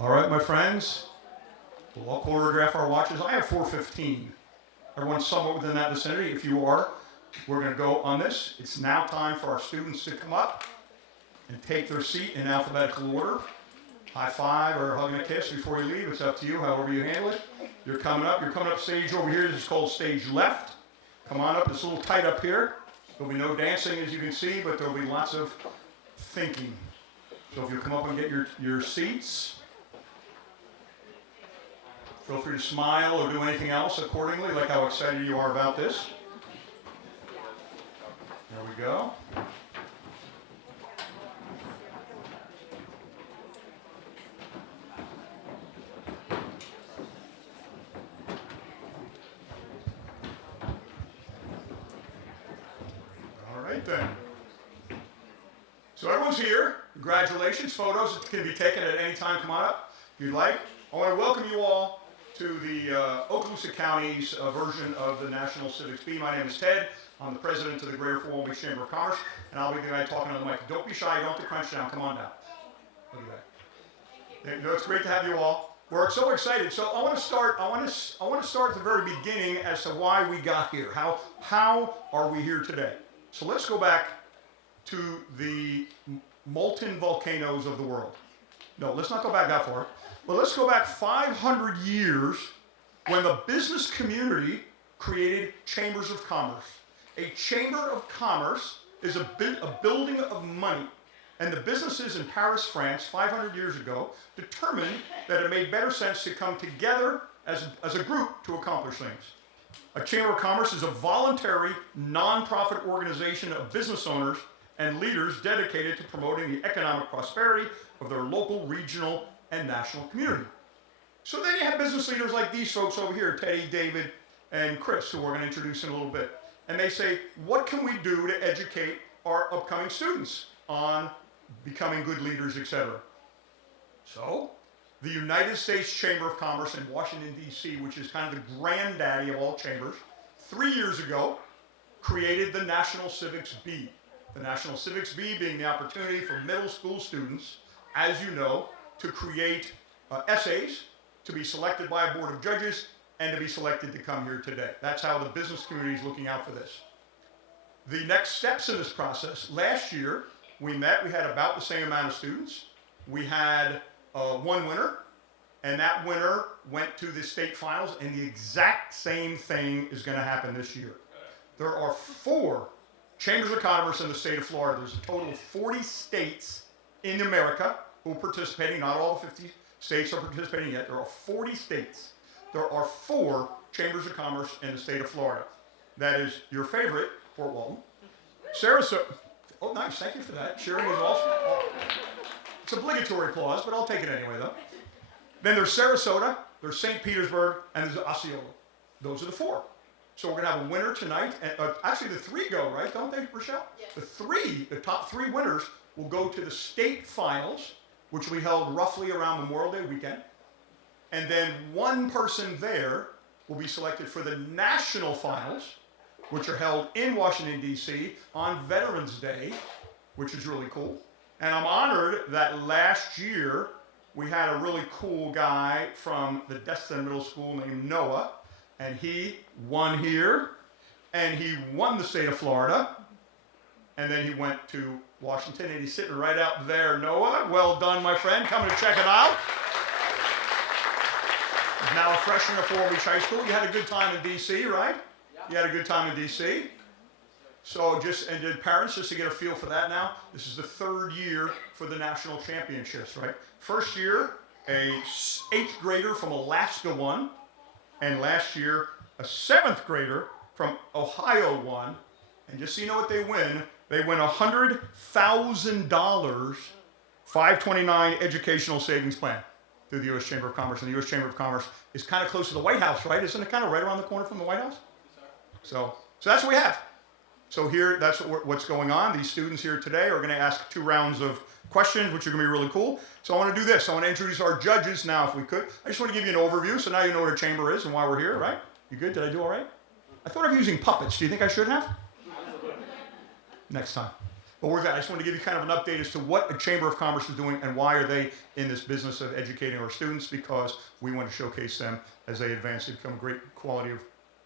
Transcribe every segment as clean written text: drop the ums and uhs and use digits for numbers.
All right, my friends, we'll all choreograph our watches. I have 4:15. Everyone's somewhat within that vicinity. If you are, we're going to go on this. It's now time for our students to come up and take their seat in alphabetical order. High five or hug and a kiss before you leave. It's up to you, however you handle it. You're coming up stage over here. This is called stage left. Come on up. It's a little tight up here. There'll be no dancing, as you can see, but there'll be lots of thinking. So if you come up and get your seats, feel free to smile or do anything else accordingly, like how excited you are about this. There we go. All right then. So everyone's here. Congratulations. Photos can be taken at any time. Come on up if you'd like. I want to welcome you all to the Okaloosa County's version of the National Civics Bee. My name is Ted. I'm the president of the Greater Fort Walton Beach Chamber of Commerce, and I'll be the guy talking on the mic. Don't be shy. Don't have to crunch down. Come on down. Look at that. You know, it's great to have you all. We're so excited. So I want to start. I want to start at the very beginning as to why we got here. How are we here today? So let's go back to the molten volcanoes of the world. No, let's not go back that far. But let's go back 500 years when the business community created chambers of commerce. A chamber of commerce is a building of money. And the businesses in Paris, France, 500 years ago, determined that it made better sense to come together as a group to accomplish things. A chamber of commerce is a voluntary, non-profit organization of business owners and leaders dedicated to promoting the economic prosperity of their local, regional, and national community. So then you have business leaders like these folks over here, Teddy, David, and Chris, who we're going to introduce in a little bit. And they say, what can we do to educate our upcoming students on becoming good leaders, etc.? So the United States Chamber of Commerce in Washington, D.C., which is kind of the granddaddy of all chambers, 3 years ago created the National Civics Bee. The National Civics Bee being the opportunity for middle school students, as you know, to create essays, to be selected by a board of judges, and to be selected to come here today. That's how the business community is looking out for this. The next steps in this process, last year we had about the same amount of students. We had one winner, and that winner went to the state finals, and the exact same thing is going to happen this year. There are 4 chambers of commerce in the state of Florida. There's a total of 40 states in America who are participating. Not all the 50 states are participating yet. There are 40 states. There are 4 chambers of commerce in the state of Florida. That is your favorite, Fort Walton. Sarasota. Oh, nice. Thank you for that. Sharing is awesome. Oh. It's obligatory applause, but I'll take it anyway, though. Then there's Sarasota, there's St. Petersburg, and there's Osceola. Those are the 4. So we're going to have a winner tonight. And, actually, the 3 go, right? Don't they, Rochelle? Yes. The top 3 winners will go to the state finals, which will be held roughly around Memorial Day weekend. And then one person there will be selected for the national finals, which are held in Washington, D.C. on Veterans Day, which is really cool. And I'm honored that last year we had a really cool guy from the Destin Middle School named Noah, and he won here, and he won the state of Florida, and then he went to Washington, and he's sitting right out there. Noah, well done, my friend. Coming to check it out. He's now a freshman at Fort Beach High School. You had a good time in D.C., right? Yeah. You had a good time in D.C.? So and did parents, just to get a feel for that now, this is the 3rd year for the national championships, right? First year, a 8th grader from Alaska won, and last year, a 7th grader from Ohio won. And just so you know what they win $100,000, 529 educational savings plan through the U.S. Chamber of Commerce. And the U.S. Chamber of Commerce is kind of close to the White House, right? Isn't it kind of right around the corner from the White House? So that's what we have. So here, that's what's going on. These students here today are going to ask 2 rounds of questions, which are going to be really cool. So I want to do this. I want to introduce our judges now, if we could. I just want to give you an overview, so now you know what a chamber is and why we're here, right? You good? Did I do all right? I thought of using puppets. Do you think I should have? Next time. But we're glad. I just want to give you kind of an update as to what a Chamber of Commerce is doing and why are they in this business of educating our students, because we want to showcase them as they advance to become great quality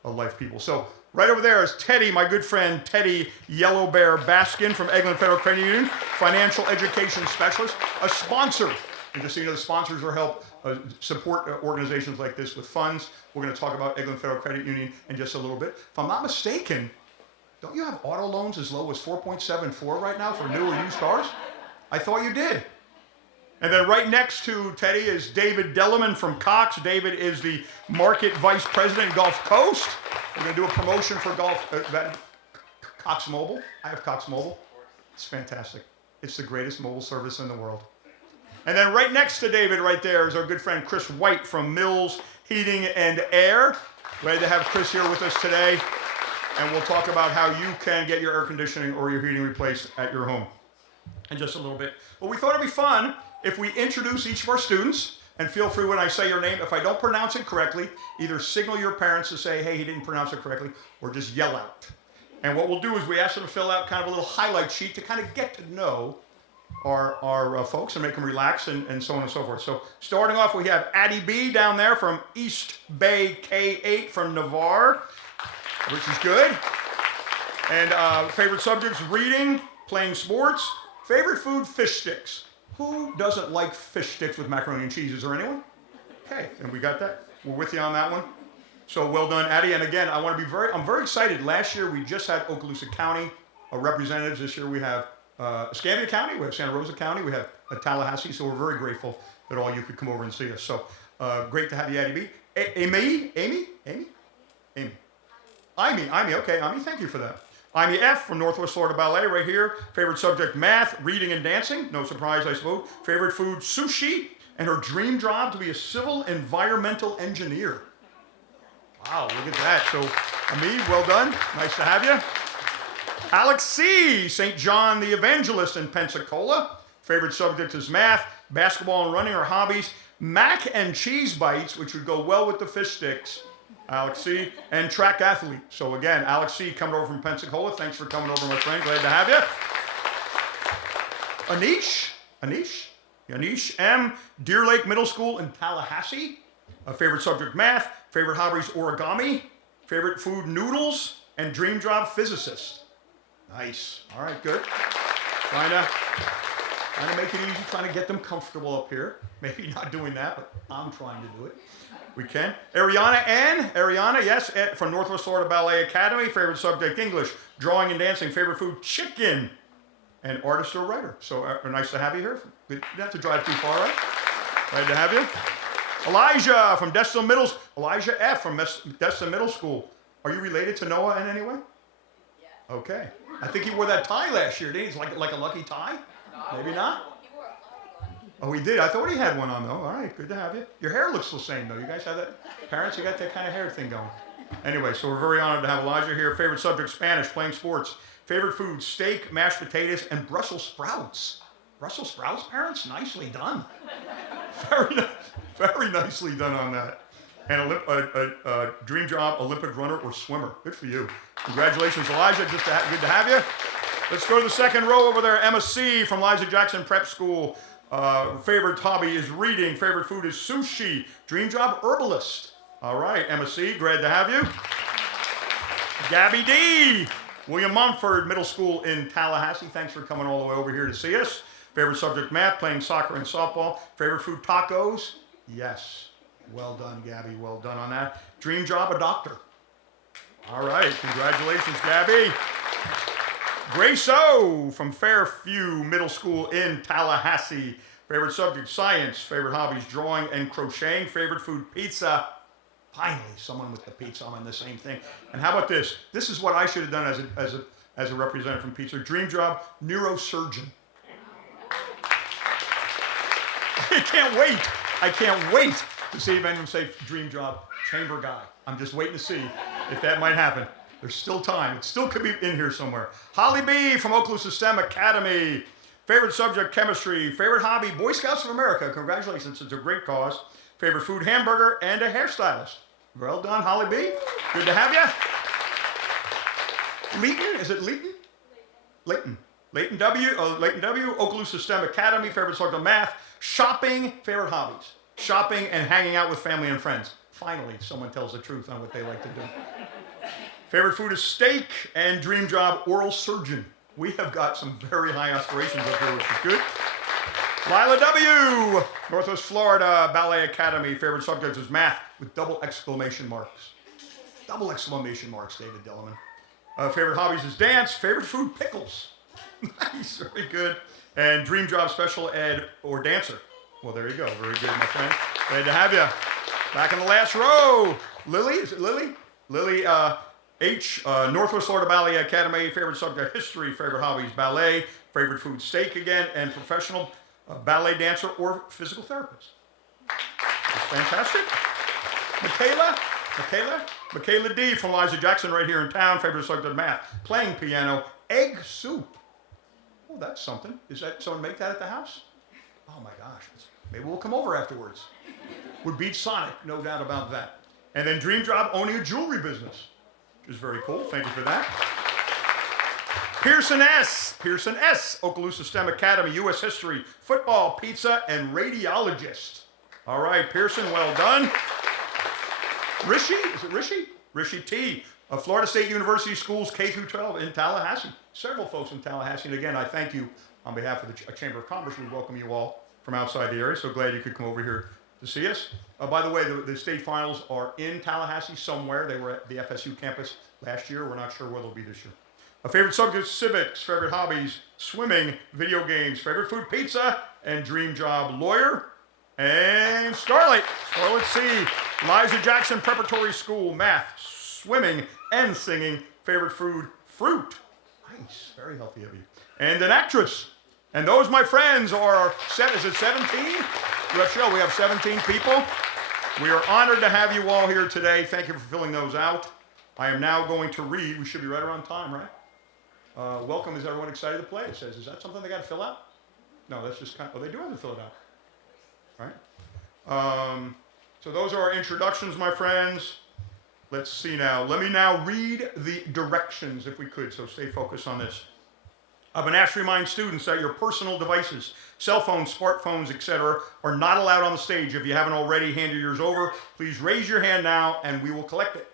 of life people. So right over there is Teddy, my good friend Teddy Yellow Bear Baskin from Eglin Federal Credit Union, financial education specialist, a sponsor. And just so you know, the sponsors will help support organizations like this with funds. We're going to talk about Eglin Federal Credit Union in just a little bit. If I'm not mistaken, don't you have auto loans as low as 4.74 right now for new or used cars? I thought you did. And then right next to Teddy is David Dellerman from Cox. David is the market vice president Gulf Coast. We're going to do a promotion for Cox Mobile. I have Cox Mobile. It's fantastic. It's the greatest mobile service in the world. And then right next to David right there is our good friend Chris White from Mills Heating and Air. Glad to have Chris here with us today. And we'll talk about how you can get your air conditioning or your heating replaced at your home in just a little bit. But we thought it'd be fun if we introduce each of our students, and feel free when I say your name, if I don't pronounce it correctly, either signal your parents to say, hey, he didn't pronounce it correctly, or just yell out. And what we'll do is we ask them to fill out kind of a little highlight sheet to kind of get to know our folks and make them relax and so on and so forth. So starting off, we have Addie B down there from East Bay K8 from Navarre, which is good. And favorite subjects, reading, playing sports. Favorite food, fish sticks. Who doesn't like fish sticks with macaroni and cheese? Is there anyone? Okay, and we got that. We're with you on that one. So well done, Addie. And again, I'm very excited. Last year, we just had Okaloosa County representatives. This year, we have Escambia County, we have Santa Rosa County, we have Tallahassee. So we're very grateful that all you could come over and see us. So great to have you, Addie B. Amy, okay, Amy, thank you for that. Amy F. from Northwest Florida Ballet right here. Favorite subject, math, reading, and dancing. No surprise, I suppose. Favorite food, sushi. And her dream job to be a civil environmental engineer. Wow, look at that. So, Amy, well done. Nice to have you. Alex C., St. John the Evangelist in Pensacola. Favorite subject is math, basketball and running are hobbies. Mac and cheese bites, which would go well with the fish sticks. Alex C. and track athlete. So again, Alex C. coming over from Pensacola. Thanks for coming over, my friend. Glad to have you. Anish M. Deer Lake Middle School in Tallahassee. Favorite subject, math. Favorite hobbies, origami. Favorite food, noodles. And dream job, physicist. Nice. All right, good. Trying to make it easy, trying to get them comfortable up here. Maybe not doing that, but I'm trying to do it. We can. Ariana, yes, from Northwest Florida Ballet Academy. Favorite subject, English. Drawing and dancing. Favorite food, chicken. And artist or writer. So nice to have you here. You didn't have to drive too far, right? Glad to have you. Elijah from Destin Middle. Elijah F. from Destin Middle School. Are you related to Noah in any way? Yeah. Okay. I think he wore that tie last year, didn't he? It's like a lucky tie? No, maybe not? Oh, he did? I thought he had one on, though. All right, good to have you. Your hair looks the same, though. You guys have that? Parents, you got that kind of hair thing going. Anyway, so we're very honored to have Elijah here. Favorite subject, Spanish, playing sports. Favorite food, steak, mashed potatoes, and Brussels sprouts. Brussels sprouts, parents? Nicely done. Very nicely done on that. And a dream job, Olympic runner or swimmer. Good for you. Congratulations, Elijah. Good to have you. Let's go to the second row over there. Emma C. from Liza Jackson Prep School. Favorite hobby is reading. Favorite food is sushi. Dream job, herbalist. All right, Emma C., glad to have you. Gabby D., William Mumford Middle School in Tallahassee. Thanks for coming all the way over here to see us. Favorite subject, math, playing soccer and softball. Favorite food, tacos. Yes. Well done, Gabby. Well done on that. Dream job, a doctor. All right, congratulations, Gabby. Grace O. from Fairview Middle School in Tallahassee. Favorite subject, science. Favorite hobbies, drawing and crocheting. Favorite food, pizza. Finally, someone with the pizza. I'm in the same thing. And how about this? This is what I should have done as a representative from pizza. Dream job, neurosurgeon. I can't wait to see if anyone say dream job, chamber guy. I'm just waiting to see if that might happen. There's still time. It still could be in here somewhere. Holly B. from Okaloosa STEM Academy. Favorite subject, chemistry. Favorite hobby, Boy Scouts of America. Congratulations. It's a great cause. Favorite food, hamburger, and a hairstylist. Well done, Holly B. Good to have you. Leighton, is it Leighton? Leighton. Leighton W, Okaloosa STEM Academy, favorite subject math. Shopping, favorite hobbies. Shopping and hanging out with family and friends. Finally, someone tells the truth on what they like to do. Favorite food is steak, and dream job, oral surgeon. We have got some very high aspirations up here, which is good. Lila W, Northwest Florida Ballet Academy. Favorite subject is math with double exclamation marks. Double exclamation marks, David Dillman. Favorite hobbies is dance. Favorite food, pickles. Nice, very good. And dream job, special ed or dancer. Well, there you go. Very good, my friend. Glad to have you. Back in the last row. Lily, is it Lily? Lily H, Northwest Florida Ballet Academy. Favorite subject, history. Favorite hobbies, ballet. Favorite food, steak again. And professional ballet dancer or physical therapist. That's fantastic. Michaela D from Liza Jackson right here in town. Favorite subject, math. Playing piano. Egg soup. Oh, that's something. Is that someone make that at the house? Oh my gosh. Maybe we'll come over afterwards. Would beat Sonic, no doubt about that. And then dream job, owning a jewelry business, which is very cool. Thank you for that. Pearson S, Okaloosa STEM Academy, U.S. History, football, pizza, and radiologist. All right, Pearson, well done. Rishi, is it Rishi? Rishi T, of Florida State University Schools K through 12 in Tallahassee. Several folks in Tallahassee, and again, I thank you on behalf of the Chamber of Commerce. We welcome you all from outside the area. So glad you could come over here to see us. By the way, the state finals are in Tallahassee somewhere. They were at the FSU campus last year. We're not sure where they'll be this year. Favorite subjects, civics. Favorite hobbies, swimming, video games. Favorite food, pizza. And dream job, lawyer. And Starlight C. Liza Jackson Preparatory School, math, swimming, and singing. Favorite food, fruit. Nice, very healthy of you. And an actress. And those, my friends, are, is it 17? We have 17 people. We are honored to have you all here today. Thank you for filling those out. I am now going to read. We should be right around time, right? Welcome. Is everyone excited to play? It says, is that something they got to fill out? No, that's just kind of, they do have to fill it out. Right? So those are our introductions, my friends. Let's see now. Let me now read the directions, if we could, so stay focused on this. I've been asked to remind students that your personal devices, cell phones, smartphones, etc., are not allowed on the stage. If you haven't already handed yours over, please raise your hand now and we will collect it.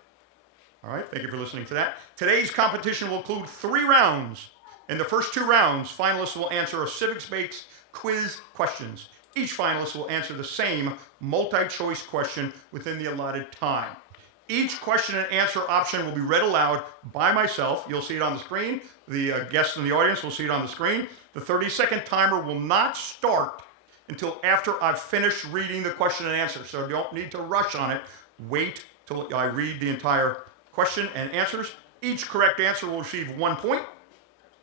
All right, thank you for listening to that. Today's competition will include 3 rounds. In the first 2 rounds, finalists will answer a civics-based quiz questions. Each finalist will answer the same multi-choice question within the allotted time. Each question and answer option will be read aloud by myself. You'll see it on the screen. The guests in the audience will see it on the screen. The 30-second timer will not start until after I've finished reading the question and answer. So you don't need to rush on it. Wait till I read the entire question and answers. Each correct answer will receive 1 point.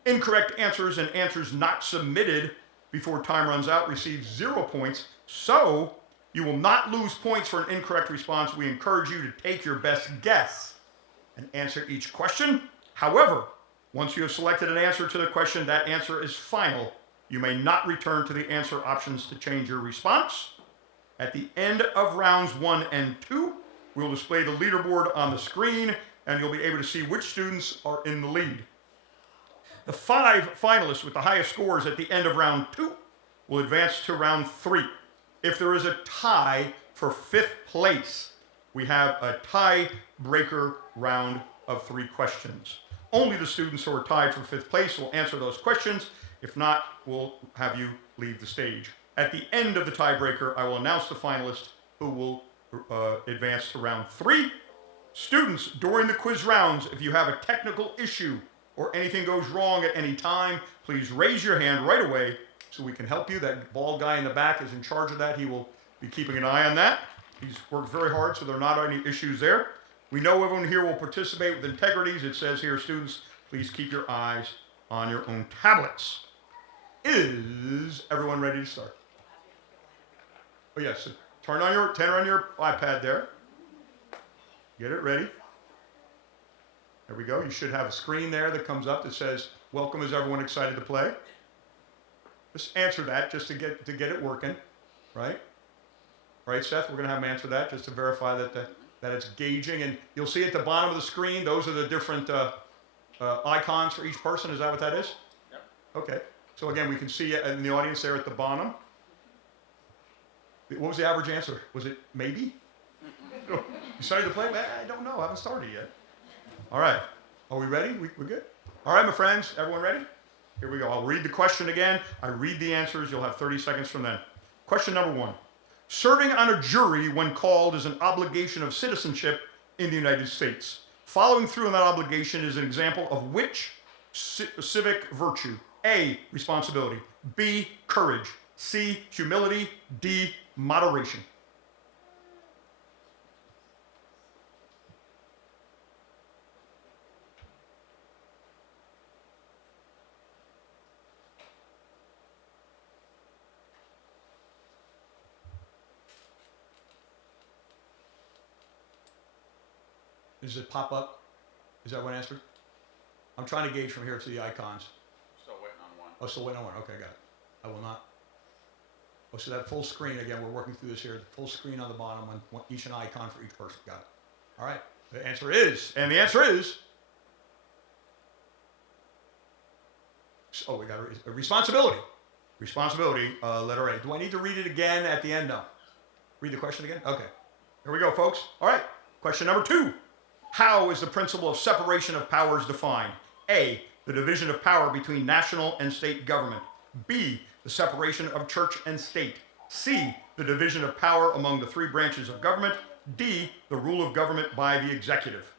Incorrect answers and answers not submitted before time runs out receive 0 points. So you will not lose points for an incorrect response. We encourage you to take your best guess and answer each question. However, once you have selected an answer to the question, that answer is final. You may not return to the answer options to change your response. At the end of rounds 1 and 2, we'll display the leaderboard on the screen, and you'll be able to see which students are in the lead. The 5 finalists with the highest scores at the end of round 2 will advance to round 3. If there is a tie for 5th place, we have a tiebreaker round of 3 questions. Only the students who are tied for 5th place will answer those questions. If not, we'll have you leave the stage. At the end of the tiebreaker, I will announce the finalist who will advance to round 3. Students, during the quiz rounds, if you have a technical issue or anything goes wrong at any time, please raise your hand right away so we can help you. That bald guy in the back is in charge of that. He will be keeping an eye on that. He's worked very hard, so there are not any issues there. We know everyone here will participate with integrities. It says here, students, please keep your eyes on your own tablets. Is everyone ready to start? Oh yes, so turn on your iPad there. Get it ready. There we go. You should have a screen there that comes up that says, welcome, is everyone excited to play? Just answer that just to get it working, right? Right, Seth? We're going to have him answer that just to verify that it's gauging. And you'll see at the bottom of the screen, those are the different icons for each person. Is that what that is? Yep. Okay. So again, we can see it in the audience there at the bottom. What was the average answer? Was it maybe? You started to play? I don't know. I haven't started yet. All right. Are we ready? We're good? All right, my friends. Everyone ready? Here we go. I'll read the question again. I read the answers. You'll have 30 seconds from then. Question number 1. Serving on a jury when called is an obligation of citizenship in the United States. Following through on that obligation is an example of which civic virtue? A, responsibility. B, courage. C, humility. D, moderation. Does it pop up? Is that one answer? I'm trying to gauge from here to the icons. Still waiting on one. Oh, still waiting on one. Okay, got it. I will not. Oh, so that full screen, again, we're working through this here. Full screen on the bottom, each an icon for each person. Got it. All right. The answer is, oh, we got a responsibility. Responsibility, letter A. Do I need to read it again at the end? No. Read the question again? Okay. Here we go, folks. All right. Question number 2. How is the principle of separation of powers defined? A, the division of power between national and state government. B, the separation of church and state. C, the division of power among the 3 branches of government. D, the rule of government by the executive.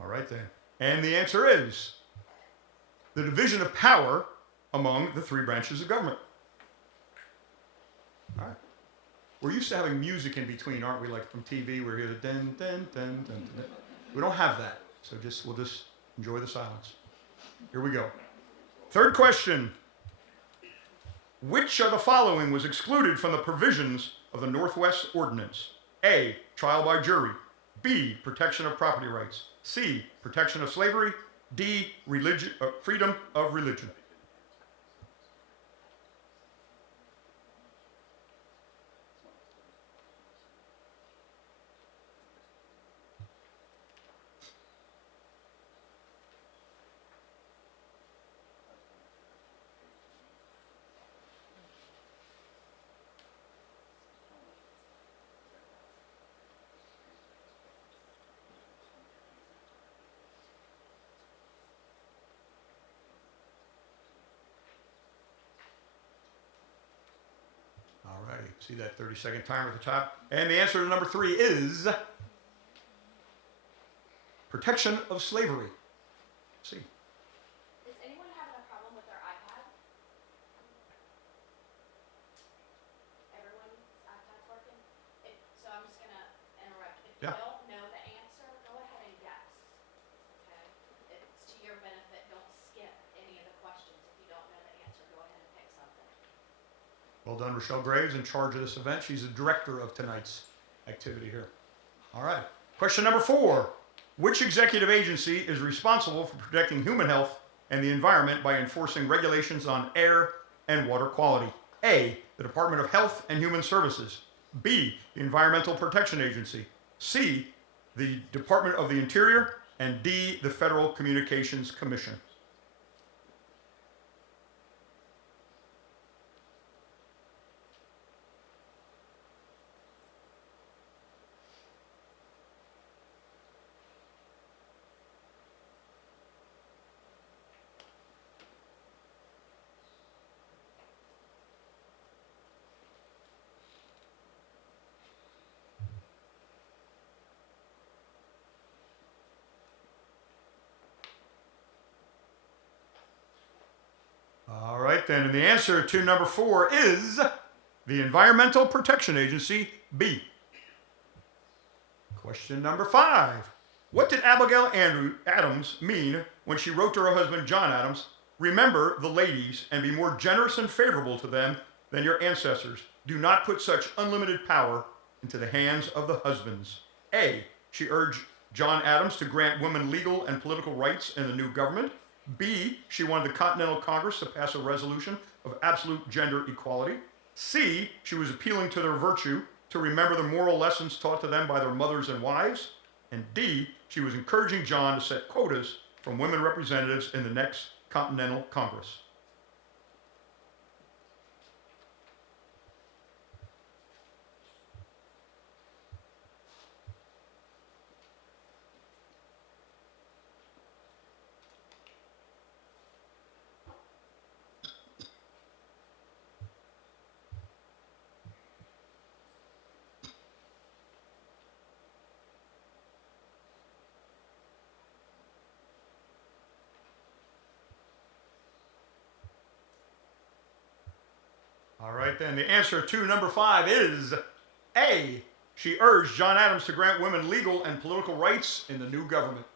All right then. And the answer is the division of power among the 3 branches of government. All right. We're used to having music in between, aren't we? Like from TV, we're here the dun, dun, dun, dun, dun. We don't have that. So we'll just enjoy the silence. Here we go. 3rd question. Which of the following was excluded from the provisions of the Northwest Ordinance? A, trial by jury. B, protection of property rights. C, protection of slavery. D, freedom of religion. All right, see that 30-second timer at the top? And the answer to number 3 is protection of slavery. Let's see. Is anyone having a problem with their iPad? Everyone's iPad's working? So I'm just going to interrupt. If you don't know the answer, go ahead and guess. Okay? It's to your benefit. Don't skip any of the questions. If you don't know the answer, go ahead and pick something. Well done, Rochelle Graves, in charge of this event. She's the director of tonight's activity here. All right. Question number 4. Which executive agency is responsible for protecting human health and the environment by enforcing regulations on air and water quality? A, the Department of Health and Human Services. B, the Environmental Protection Agency. C, the Department of the Interior. And D, the Federal Communications Commission. All right then, and the answer to number 4 is the Environmental Protection Agency, B. Question number 5. What did Abigail Adams mean when she wrote to her husband John Adams, "Remember the ladies and be more generous and favorable to them than your ancestors. Do not put such unlimited power into the hands of the husbands"? A. She urged John Adams to grant women legal and political rights in the new government. B. She wanted the Continental Congress to pass a resolution of absolute gender equality. C. She was appealing to their virtue to remember the moral lessons taught to them by their mothers and wives. And D. She was encouraging John to set quotas from women representatives in the next Continental Congress. All right, then. The answer to number 5 is A. She urged John Adams to grant women legal and political rights in the new government.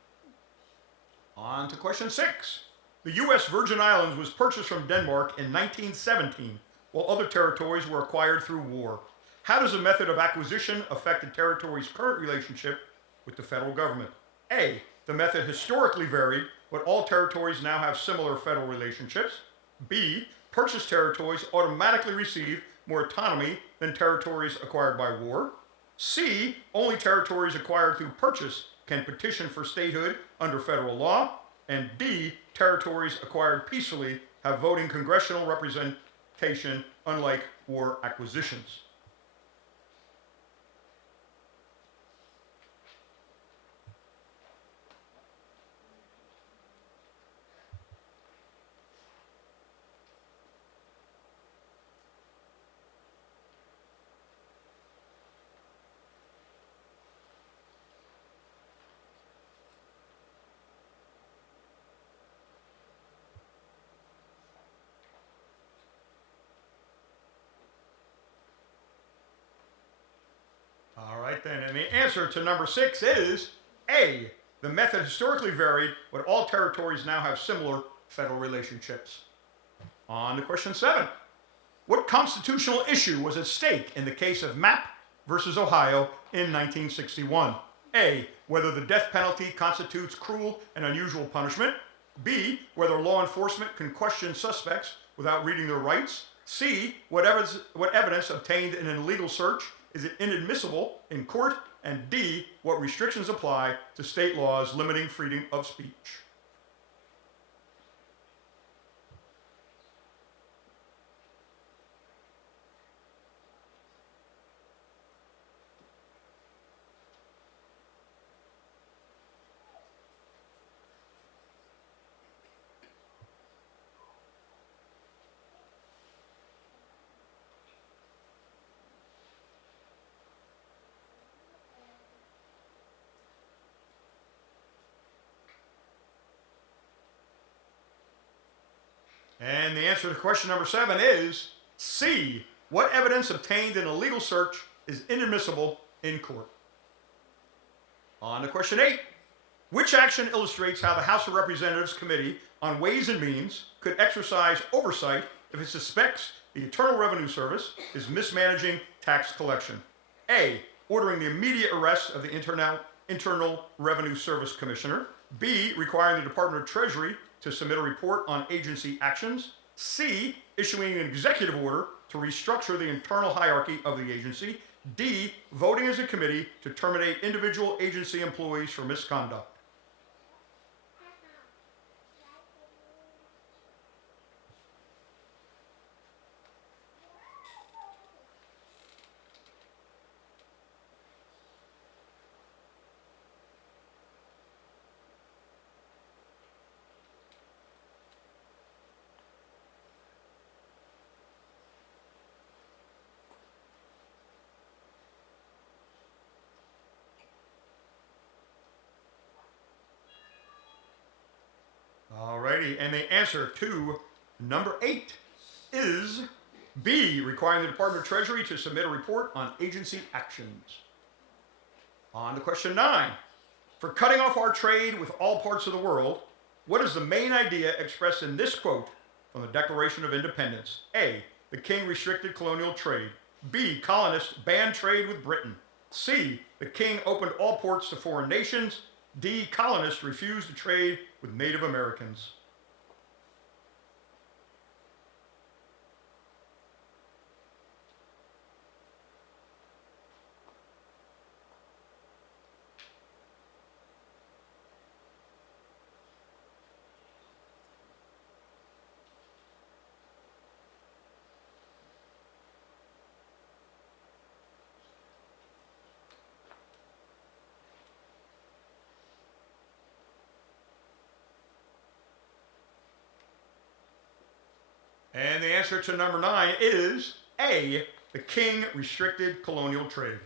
On to question 6. The U.S. Virgin Islands was purchased from Denmark in 1917, while other territories were acquired through war. How does the method of acquisition affect the territory's current relationship with the federal government? A. The method historically varied, but all territories now have similar federal relationships. B. Purchased territories automatically receive more autonomy than territories acquired by war. C. Only territories acquired through purchase can petition for statehood under federal law. And D. Territories acquired peacefully have voting congressional representation, unlike war acquisitions. All right, then. And the answer to number 6 is A. The method historically varied, but all territories now have similar federal relationships. On to question 7. What constitutional issue was at stake in the case of Mapp versus Ohio in 1961? A. Whether the death penalty constitutes cruel and unusual punishment. B. Whether law enforcement can question suspects without reading their rights. C. What evidence obtained in an illegal search is inadmissible in court. And D. What restrictions apply to state laws limiting freedom of speech. And the answer to question number 7 is C. What evidence obtained in a legal search is inadmissible in court. On to question 8. Which action illustrates how the House of Representatives Committee on Ways and Means could exercise oversight if it suspects the Internal Revenue Service is mismanaging tax collection? A. Ordering the immediate arrest of the Internal Revenue Service Commissioner. B. Requiring the Department of Treasury to submit a report on agency actions. C. Issuing an executive order to restructure the internal hierarchy of the agency. D. Voting as a committee to terminate individual agency employees for misconduct. Alrighty, and the answer to number 8 is B. Requiring the Department of Treasury to submit a report on agency actions. On to question 9. for cutting off our trade with all parts of the world, what is the main idea expressed in this quote from the Declaration of Independence? A, the king restricted colonial trade. B, colonists banned trade with Britain. C, the king opened all ports to foreign nations. D, colonists refused to trade with Native Americans. And the answer to number 9 is A, the king restricted colonial trade.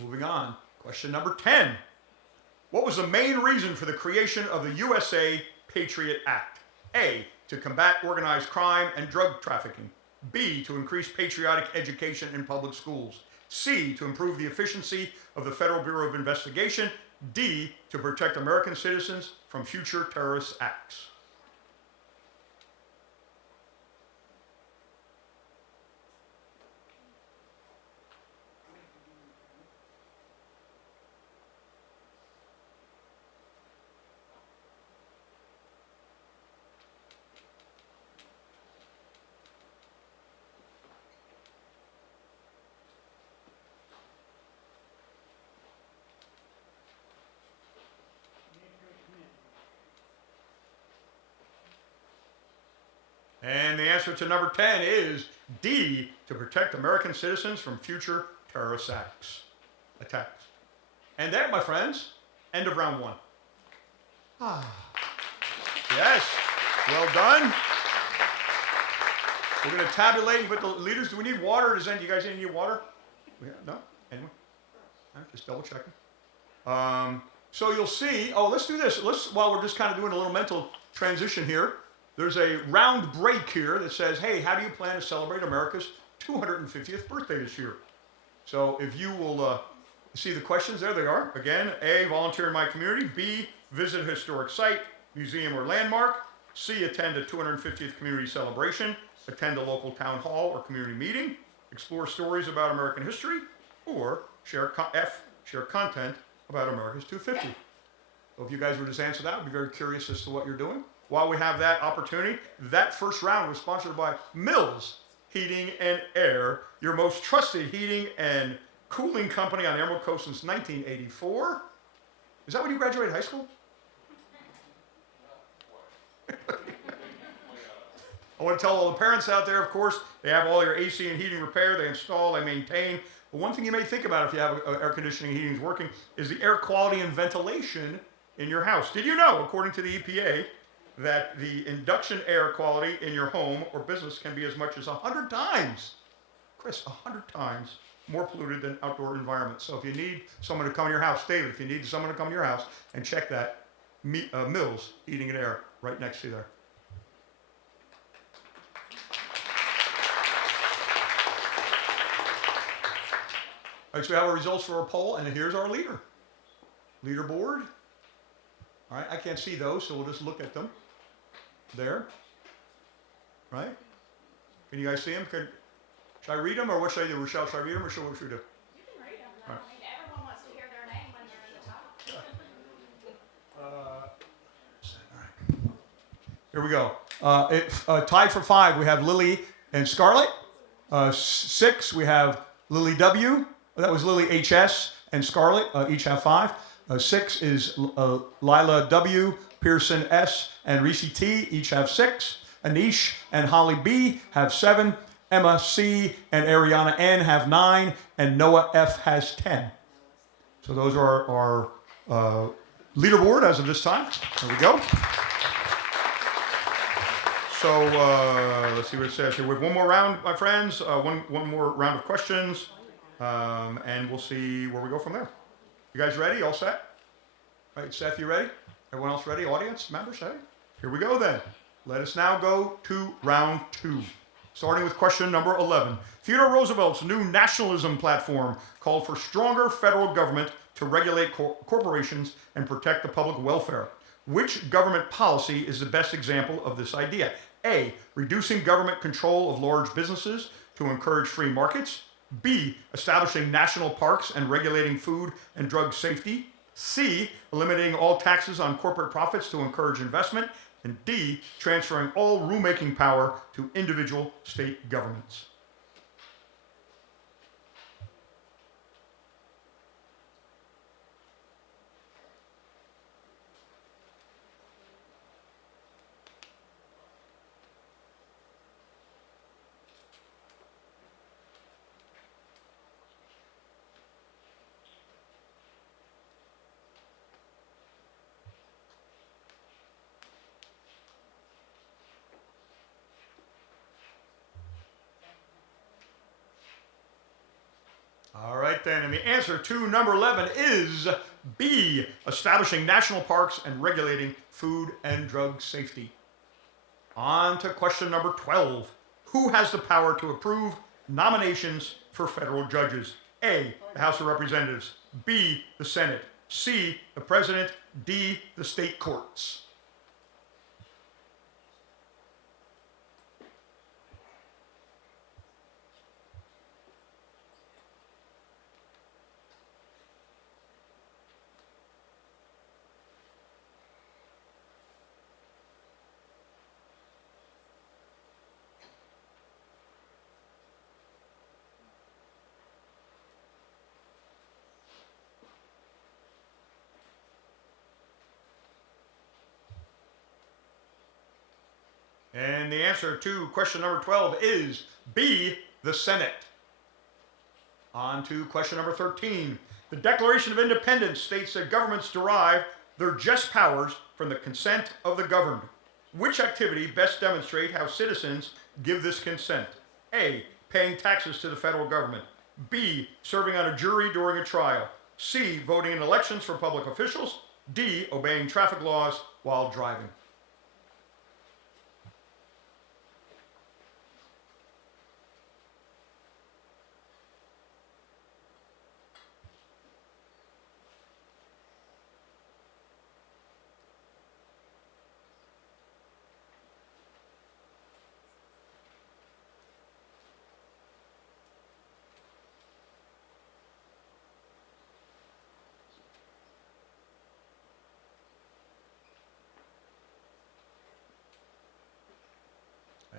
Moving on, question number 10. What was the main reason for the creation of the USA Patriot Act? A, to combat organized crime and drug trafficking. B, to increase patriotic education in public schools. C, to improve the efficiency of the Federal Bureau of Investigation. D, to protect American citizens from future terrorist acts. And the answer to number 10 is D, to protect American citizens from future terrorist attacks. And that, my friends, end of round 1. Yes, well done. We're going to tabulate, but the leaders, do we need water? Do you guys need water? No? Anyone? All right, just double checking. So you'll see, let's do this. While we're just kind of doing a little mental transition here, there's a round break here that says, hey, how do you plan to celebrate America's 250th birthday this year? So if you will see the questions, there they are. Again, A, volunteer in my community. B, visit a historic site, museum, or landmark. C, attend a 250th community celebration. Attend a local town hall or community meeting. Explore stories about American history. Or share content about America's 250. So if you guys would just answer that, I'd be very curious as to what you're doing. While we have that opportunity, that first round was sponsored by Mills Heating and Air, your most trusted heating and cooling company on the Emerald Coast since 1984. Is that when you graduated high school? I want to tell all the parents out there, of course, they have all your AC and heating repair, they install, they maintain. But one thing you may think about if you have air conditioning and heating working is the air quality and ventilation in your house. Did you know, according to the EPA, that the induction air quality in your home or business can be as much as 100 times, Chris, 100 times more polluted than outdoor environments. So if you need someone to come to your house, David, if you need someone to come to your house and check that, Mills Heating and Air right next to you there. All right, so we have our results for our poll, and here's our leaderboard. All right, I can't see those, so we'll just look at them. There, right? Can you guys see them? Should I read them, or what should I do? Rochelle, should I read them, or what should we do? You can read them. All right. I mean, everyone wants to hear their name when they're at the top. All right. Here we go. Tied for 5, we have Lily and Scarlett. 6, we have Lily W. That was Lily HS and Scarlett, each have 5. 6 is Lila W., Pearson S., and Reese T., each have 6. Anish and Holly B. have 7. Emma C. and Ariana N. have 9. And Noah F. has 10. So those are our leaderboard as of this time. There we go. So let's see what it says here. We have one more round, my friends. One more round of questions. And we'll see where we go from there. You guys ready? All set? All right, Seth, you ready? Everyone else ready? Audience members, ready? Here we go then. Let us now go to round 2. Starting with question number 11. Theodore Roosevelt's new nationalism platform called for stronger federal government to regulate corporations and protect the public welfare. Which government policy is the best example of this idea? A, reducing government control of large businesses to encourage free markets. B, establishing national parks and regulating food and drug safety. C, eliminating all taxes on corporate profits to encourage investment. And D, transferring all rulemaking power to individual state governments. All right then, and the answer to number 11 is B, establishing national parks and regulating food and drug safety. On to question number 12. Who has the power to approve nominations for federal judges? A, the House of Representatives. B, the Senate. C, the President. D, the state courts. And the answer to question number 12 is B, the Senate. On to question number 13. The Declaration of Independence states that governments derive their just powers from the consent of the governed. Which activity best demonstrates how citizens give this consent? A, paying taxes to the federal government. B, serving on a jury during a trial. C, voting in elections for public officials. D, obeying traffic laws while driving.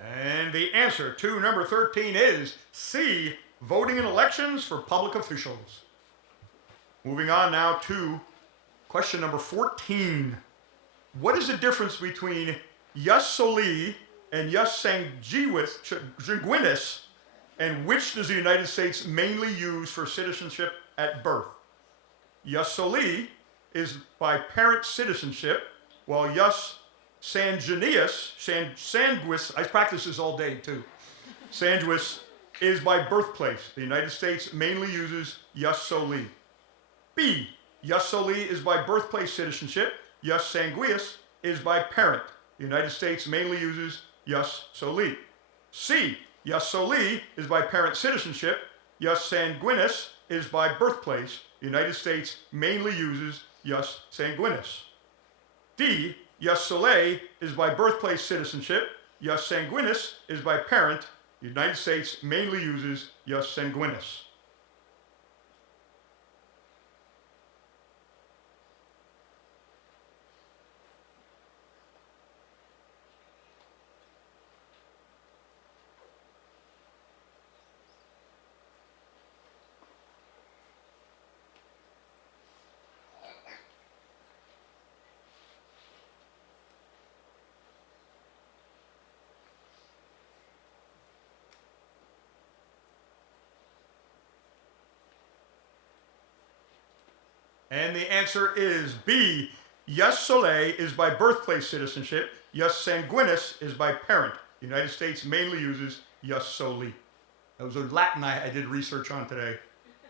And the answer to number 13 is C, voting in elections for public officials. Moving on now to question number 14. What is the difference between jus soli and jus sanguinis, and which does the United States mainly use for citizenship at birth? Jus soli is by parent citizenship, while jus sanguis, I practice this all day too. Sanguis is by birthplace. The United States mainly uses jus soli. B, jus soli is by birthplace citizenship. Jus sanguis is by parent. The United States mainly uses jus soli. C, jus soli is by parent citizenship. Jus sanguinis is by birthplace. The United States mainly uses jus sanguinis. D, jus soli is by birthplace citizenship. Jus sanguinis is by parent. The United States mainly uses jus sanguinis. And the answer is B. Jus soli is by birthplace citizenship. Jus sanguinis is by parent. The United States mainly uses jus soli. That was a Latin I did research on today.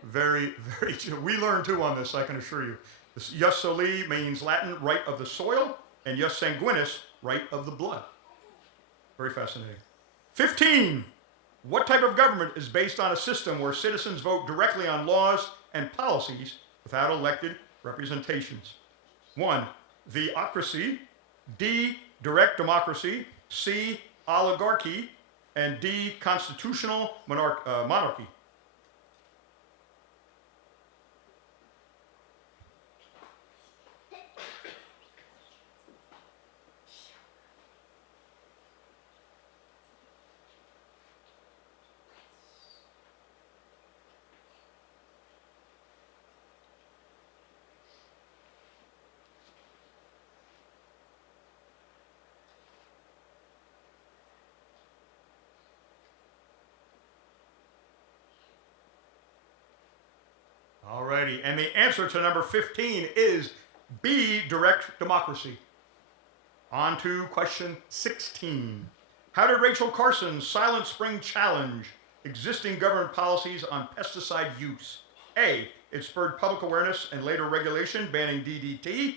Very, very, we learned too on this, I can assure you. This jus soli means Latin, right of the soil, and jus sanguinis, right of the blood. Very fascinating. 15. What type of government is based on a system where citizens vote directly on laws and policies without elected representations? 1. Theocracy, D. Direct democracy, C. Oligarchy, and D. Constitutional monarchy. Alrighty, and the answer to number 15 is B, direct democracy. On to question 16. How did Rachel Carson's Silent Spring challenge existing government policies on pesticide use? A, it spurred public awareness and later regulation banning DDT.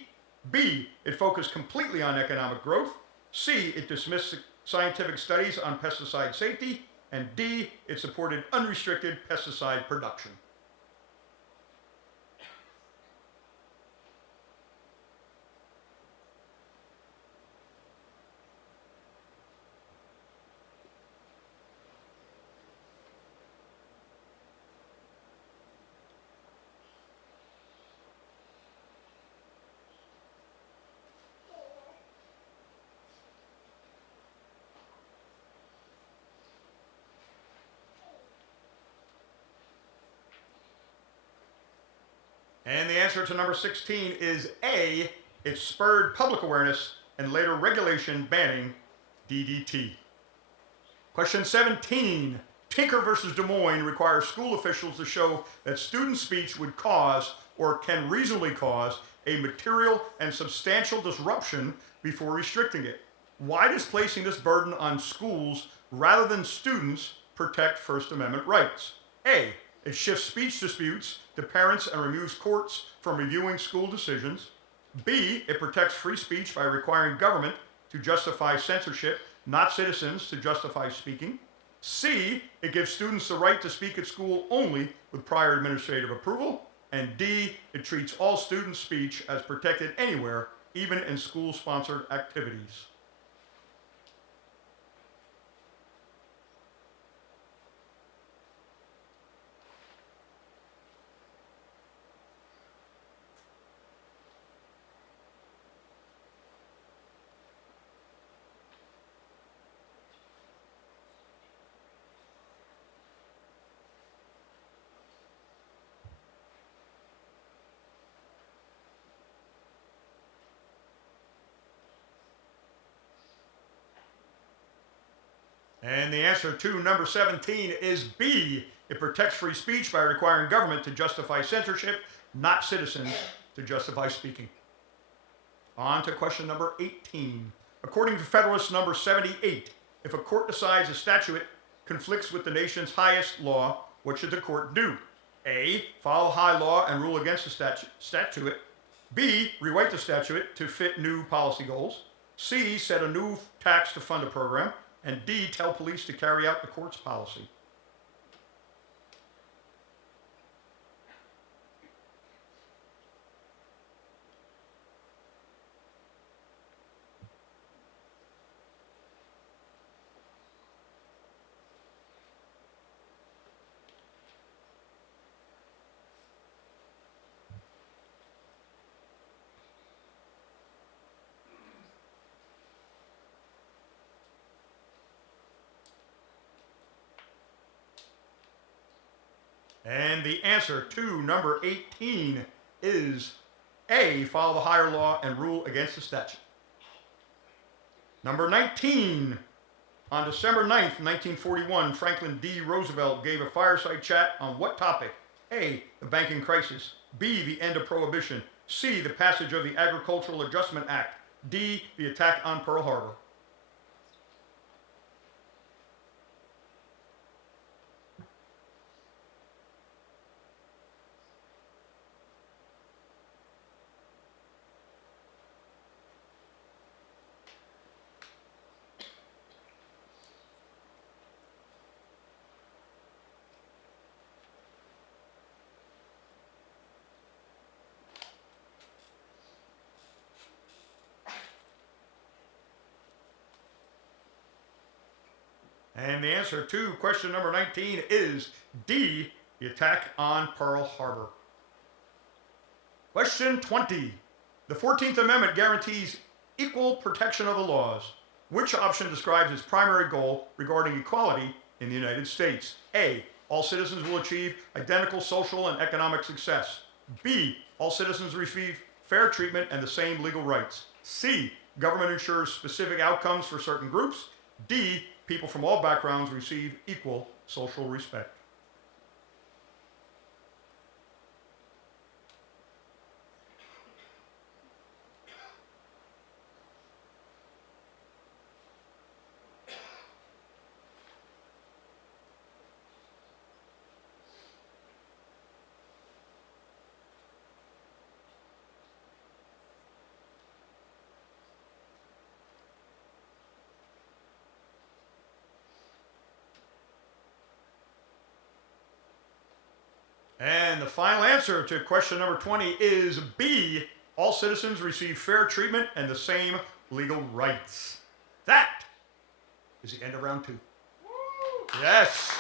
B, it focused completely on economic growth. C, it dismissed scientific studies on pesticide safety. And D, it supported unrestricted pesticide production. And the answer to number 16 is A, it spurred public awareness and later regulation banning DDT. Question 17. Tinker versus Des Moines requires school officials to show that student speech would cause or can reasonably cause a material and substantial disruption before restricting it. Why does placing this burden on schools rather than students protect First Amendment rights? A, it shifts speech disputes to parents and removes courts from reviewing school decisions. B, it protects free speech by requiring government to justify censorship, not citizens to justify speaking. C, it gives students the right to speak at school only with prior administrative approval. And D, it treats all student speech as protected anywhere, even in school-sponsored activities. And the answer to number 17 is B. It protects free speech by requiring government to justify censorship, not citizens to justify speaking. On to question number 18. According to Federalist number 78, if a court decides a statute conflicts with the nation's highest law, what should the court do? A, follow high law and rule against the statute. B, rewrite the statute to fit new policy goals. C, set a new tax to fund a program. And D, tell police to carry out the court's policy. And the answer to number 18 is A, follow the higher law and rule against the statute. Number 19. On December 9th, 1941, Franklin D. Roosevelt gave a fireside chat on what topic? A, the banking crisis. B, the end of prohibition. C, the passage of the Agricultural Adjustment Act. D, the attack on Pearl Harbor. And the answer to question number 19 is D, the attack on Pearl Harbor. Question 20. The 14th Amendment guarantees equal protection of the laws. Which option describes its primary goal regarding equality in the United States? A, all citizens will achieve identical social and economic success. B, all citizens receive fair treatment and the same legal rights. C, government ensures specific outcomes for certain groups. D, people from all backgrounds receive equal social respect. And the final answer to question number 20 is B. All citizens receive fair treatment and the same legal rights. That is the end of round 2. Yes.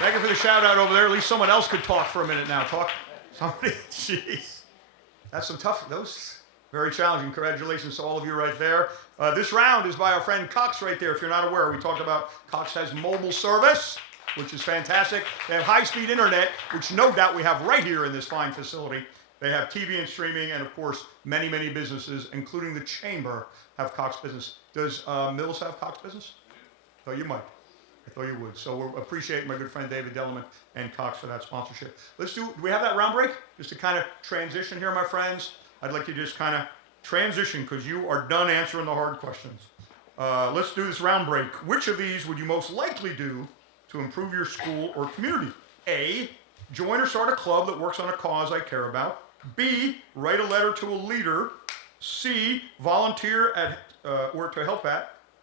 Thank you for the shout out over there. At least someone else could talk for a minute now. Talk. Somebody. Jeez. That's some tough. Those very challenging. Congratulations to all of you right there. This round is by our friend Cox right there. If you're not aware, we talked about Cox has mobile service, which is fantastic. They have high-speed internet, which no doubt we have right here in this fine facility. They have TV and streaming, and of course, many, many businesses, including the Chamber, have Cox Business. Does Mills have Cox Business? I thought you might. I thought you would. So we appreciate my good friend David Dellerman and Cox for that sponsorship. Do we have that round break? Just to kind of transition here, my friends. I'd like you to just kind of transition because you are done answering the hard questions. Let's do this round break. Which of these would you most likely do to improve your school or community? A, join or start a club that works on a cause I care about. B, write a letter to a leader. C, volunteer at or to help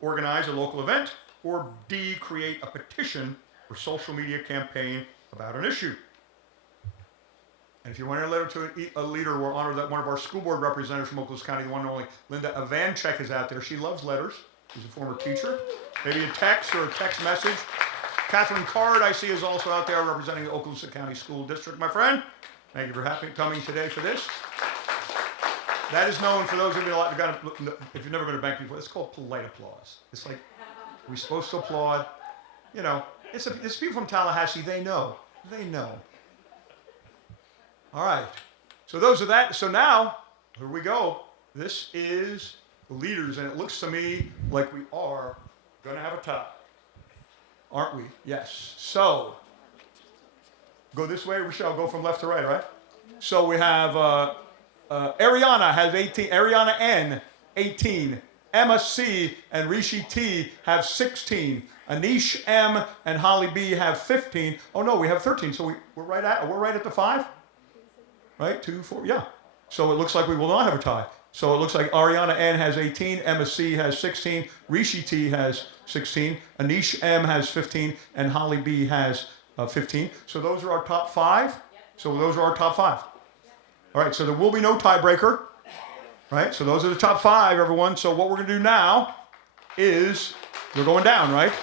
organize a local event. Or D, create a petition or social media campaign about an issue. And if you want a letter to a leader, we're honored that one of our school board representatives from Oklahoma County, the one and only Linda Ivanchek, is out there. She loves letters. She's a former teacher. Maybe a text or a text message. Catherine Card, I see, is also out there representing the Oklahoma County School District, my friend. Thank you for coming today for this. That is known for those of you if you've never been to a bank before, it's called polite applause. It's like, we're supposed to applaud. You know, it's people from Tallahassee, they know. They know. All right. So those are that. So now, here we go. This is the leaders, and it looks to me like we are going to have a tie. Aren't we? Yes. So, go this way, Rochelle. Go from left to right, right? So we have Ariana has 18. Ariana N, 18. Emma C and Rishi T have 16. Anish M and Holly B have 15. Oh no, we have 13. So we're right at the 5? Right? 2, 4, yeah. So it looks like we will not have a tie. So it looks like Ariana N has 18, Emma C has 16, Rishi T has 16, Anish M has 15, and Holly B has 15. So those are our top 5. So those are our top 5. All right, so there will be no tiebreaker. Right? So those are the top 5, everyone. So what we're going to do now is we're going down, right?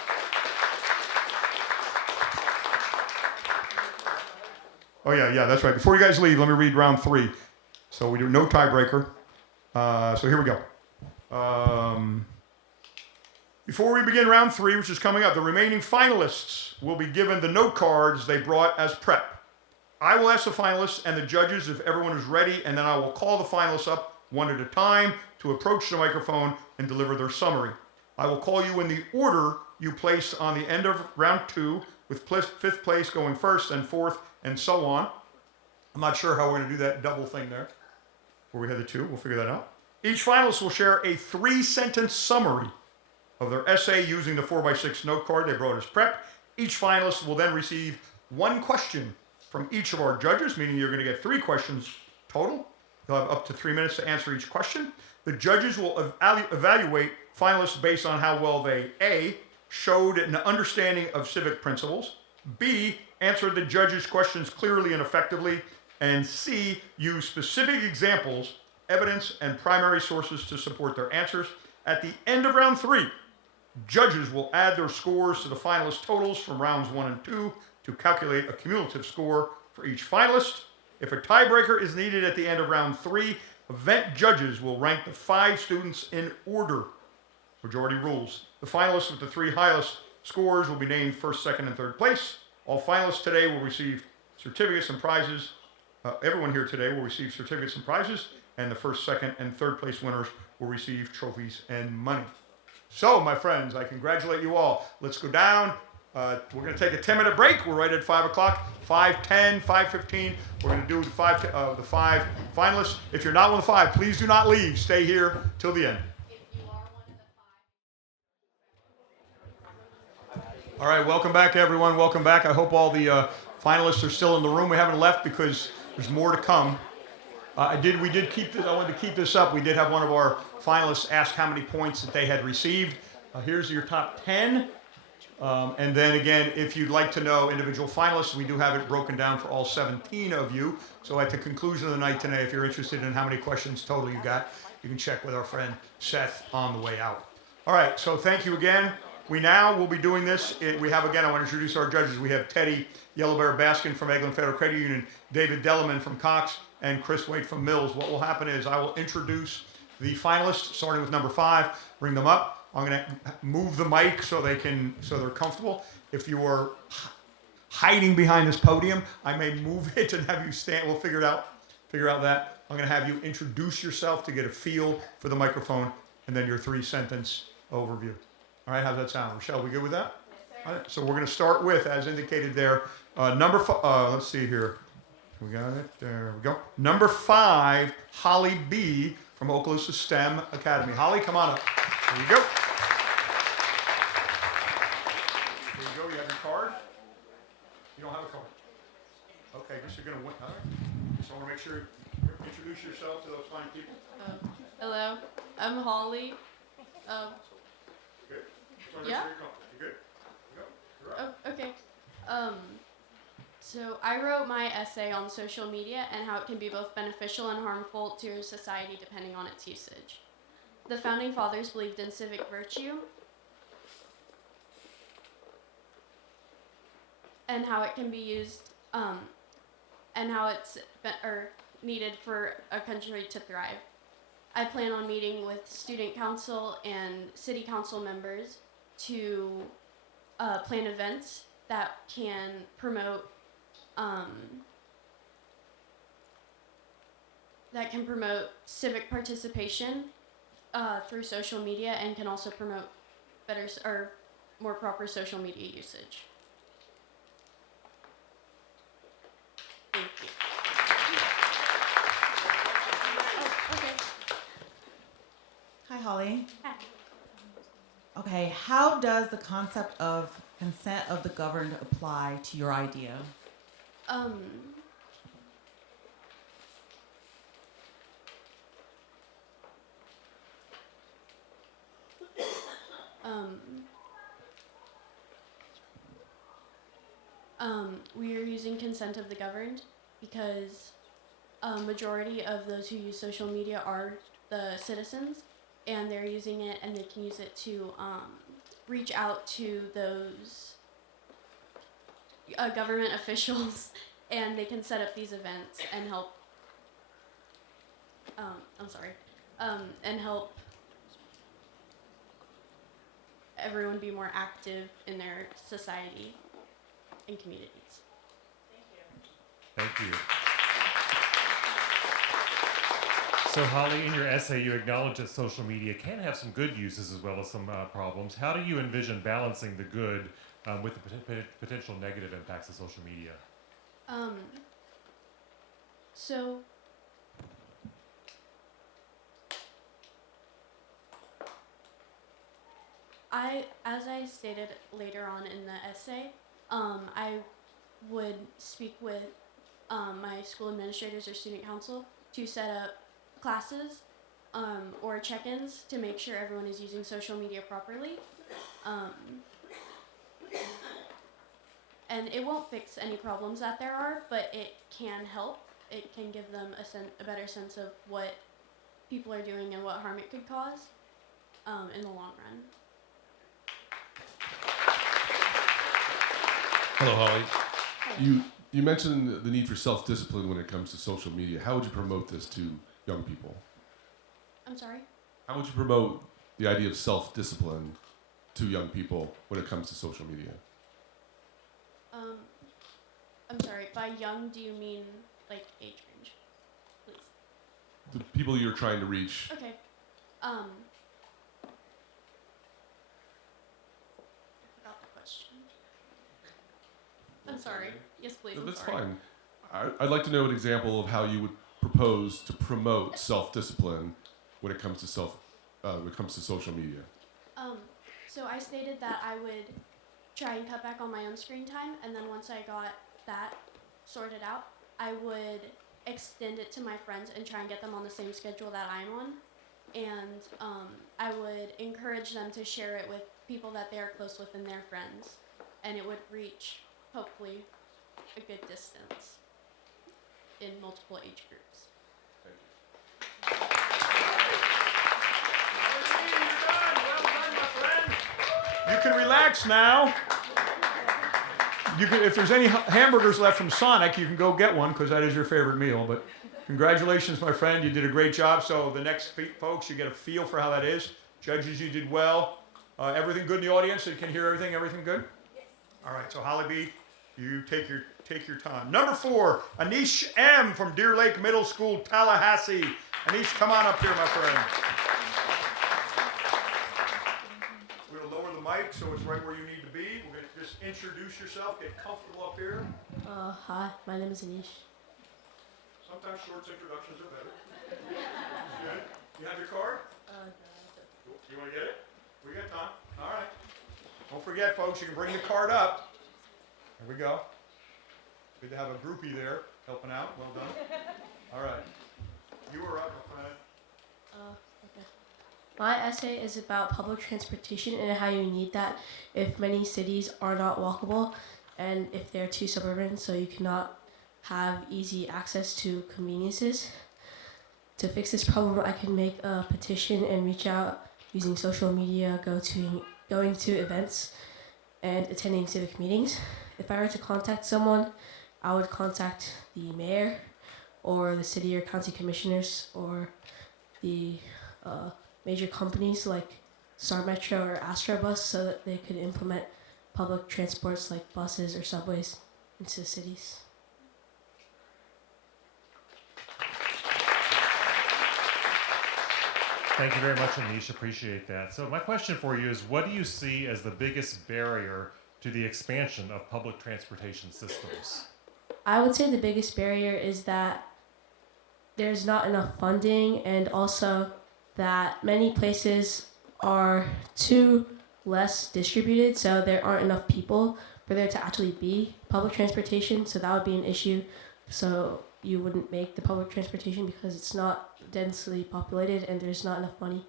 Oh, yeah, that's right. Before you guys leave, let me read round 3. So we do no tiebreaker. So here we go. Before we begin round 3, which is coming up, the remaining finalists will be given the note cards they brought as prep. I will ask the finalists and the judges if everyone is ready, and then I will call the finalists up one at a time to approach the microphone and deliver their summary. I will call you in the order you placed on the end of round 2, with 5th place going first and 4th and so on. I'm not sure how we're going to do that double thing there. Where we had the 2, we'll figure that out. Each finalist will share a 3-sentence summary of their essay using the 4x6 note card they brought as prep. Each finalist will then receive 1 question from each of our judges, meaning you're going to get 3 questions total. You'll have up to 3 minutes to answer each question. The judges will evaluate finalists based on how well they, A, showed an understanding of civic principles, B, answered the judges' questions clearly and effectively, and C, use specific examples, evidence, and primary sources to support their answers. At the end of round 3, Judges will add their scores to the finalist totals from rounds 1 and 2 to calculate a cumulative score for each finalist. If a tiebreaker is needed at the end of round 3, event judges will rank the 5 students in order. Majority rules. The finalists with the 3 highest scores will be named first, second, and third place. All finalists today will receive certificates and prizes. Everyone here today will receive certificates and prizes, and the first, second, and third place winners will receive trophies and money. So, my friends, I congratulate you all. Let's go down. We're going to take a 10-minute break. We're right at 5 o'clock, 5:10, 5:15. We're going to do the five finalists. If you're not one of the 5, please do not leave. Stay here till the end. If you are one of the 5. All right, welcome back, everyone. Welcome back. I hope all the finalists are still in the room. We haven't left because there's more to come. We did keep this. I wanted to keep this up. We did have one of our finalists ask how many points that they had received. Here's your top 10. And then again, if you'd like to know individual finalists, we do have it broken down for all 17 of you. So at the conclusion of the night tonight, if you're interested in how many questions total you got, you can check with our friend Seth on the way out. All right, so thank you again. We now will be doing this. We have, again, I want to introduce our judges. We have Teddy Yellow Bear Baskin from Eglin Federal Credit Union, David Delleman from Cox, and Chris Waite from Mills. What will happen is I will introduce the finalists, starting with number 5, bring them up. I'm going to move the mic so they're comfortable. If you are hiding behind this podium, I may move it and have you stand. We'll figure out that. I'm going to have you introduce yourself to get a feel for the microphone, and then your 3-sentence overview. All right, how's that sound? Rochelle, we good with that? Yes, All right, so we're going to start with, as indicated there, number 5. Let's see here. We got it. There we go. Number 5, Holly B. from Okaloosa STEM Academy. Holly, come on up. There you go. There you go. You have your card? You don't have a card. Okay, I guess you're going to win. All right. Just want to make sure you introduce yourself to those fine people. Hello, I'm Holly. Good. Just want to make Yeah. sure you're comfortable. You good? Go. You're up. Oh, okay. So I wrote my essay on social media and how it can be both beneficial and harmful to society depending on its usage. The founding fathers believed in civic virtue and how it can be used, and how it's needed for a country to thrive. I plan on meeting with student council and city council members to plan events that can promote civic participation through social media, and can also promote better or more proper social media usage. Thank you. Oh, okay. Hi, Holly. Hi. Okay, how does the concept of consent of the governed apply to your idea? We are using consent of the governed because a majority of those who use social media are the citizens, and they're using it, and they can use it to reach out to those government officials, and they can set up these events and help. And help everyone be more active in their society and communities. Thank you. So Holly, in your essay, you acknowledge that social media can have some good uses as well as some problems. How do you envision balancing the good with the potential negative impacts of social media? So as I stated later on in the essay, I would speak with my school administrators or student council to set up classes or check-ins to make sure everyone is using social media properly. And it won't fix any problems that there are, but it can help. It can give them a better sense of what people are doing and what harm it could cause in the long run. Hello, Holly. You mentioned the need for self-discipline when it comes to social media. How would you promote this to young people? I'm sorry. How would you promote the idea of self-discipline to young people when it comes to social media? I'm sorry. By young, do you mean like age range? Please. The people you're trying to reach. Okay. I forgot the question. I'm sorry. Yes, please. No, I'm that's sorry. fine. I'd like to know an example of how you would propose to promote self-discipline when it comes to social media. So I stated that I would try and cut back on my own screen time, and then once I got that sorted out, I would extend it to my friends and try and get them on the same schedule that I'm on. And I would encourage them to share it with people that they are close with and their friends, and it would reach, hopefully, a good distance in multiple age groups. You can relax now. You can, if there's any hamburgers left from Sonic, you can go get one because that is your favorite meal. But congratulations, my friend. You did a great job. So the next folks, you get a feel for how that is. Judges, you did well. Everything good in the audience? So you can hear everything? Everything good? Yes. All right. So Holly B, you take your time. Number 4, Anish M. from Deer Lake Middle School, Tallahassee. Anish, come on up here, my friend. We'll lower the mic so it's right where you need to be. We're going to just introduce yourself. Get comfortable up here. Hi, my name is Anish. Sometimes short introductions are better. Good. You have your card? You want to get it? We got time. All right. Don't forget, folks, you can bring the card up. There we go. Good to have a groupie there helping out. Well done. All right. You were up, my friend. Okay. My essay is about public transportation and how you need that if many cities are not walkable and if they're too suburban, so you cannot have easy access to conveniences. To fix this problem, I can make a petition and reach out using social media, going to events, and attending civic meetings. If I were to contact someone, I would contact the mayor or the city or county commissioners or the major companies like Star Metro or Astra Bus so that they could implement public transports like buses or subways into cities. Thank you very much, Anish. Appreciate that. So my question for you is, what do you see as the biggest barrier to the expansion of public transportation systems? I would say the biggest barrier is that there's not enough funding, and also that many places are too less distributed, so there aren't enough people for there to actually be public transportation, so that would be an issue. So you wouldn't make the public transportation because it's not densely populated and there's not enough money.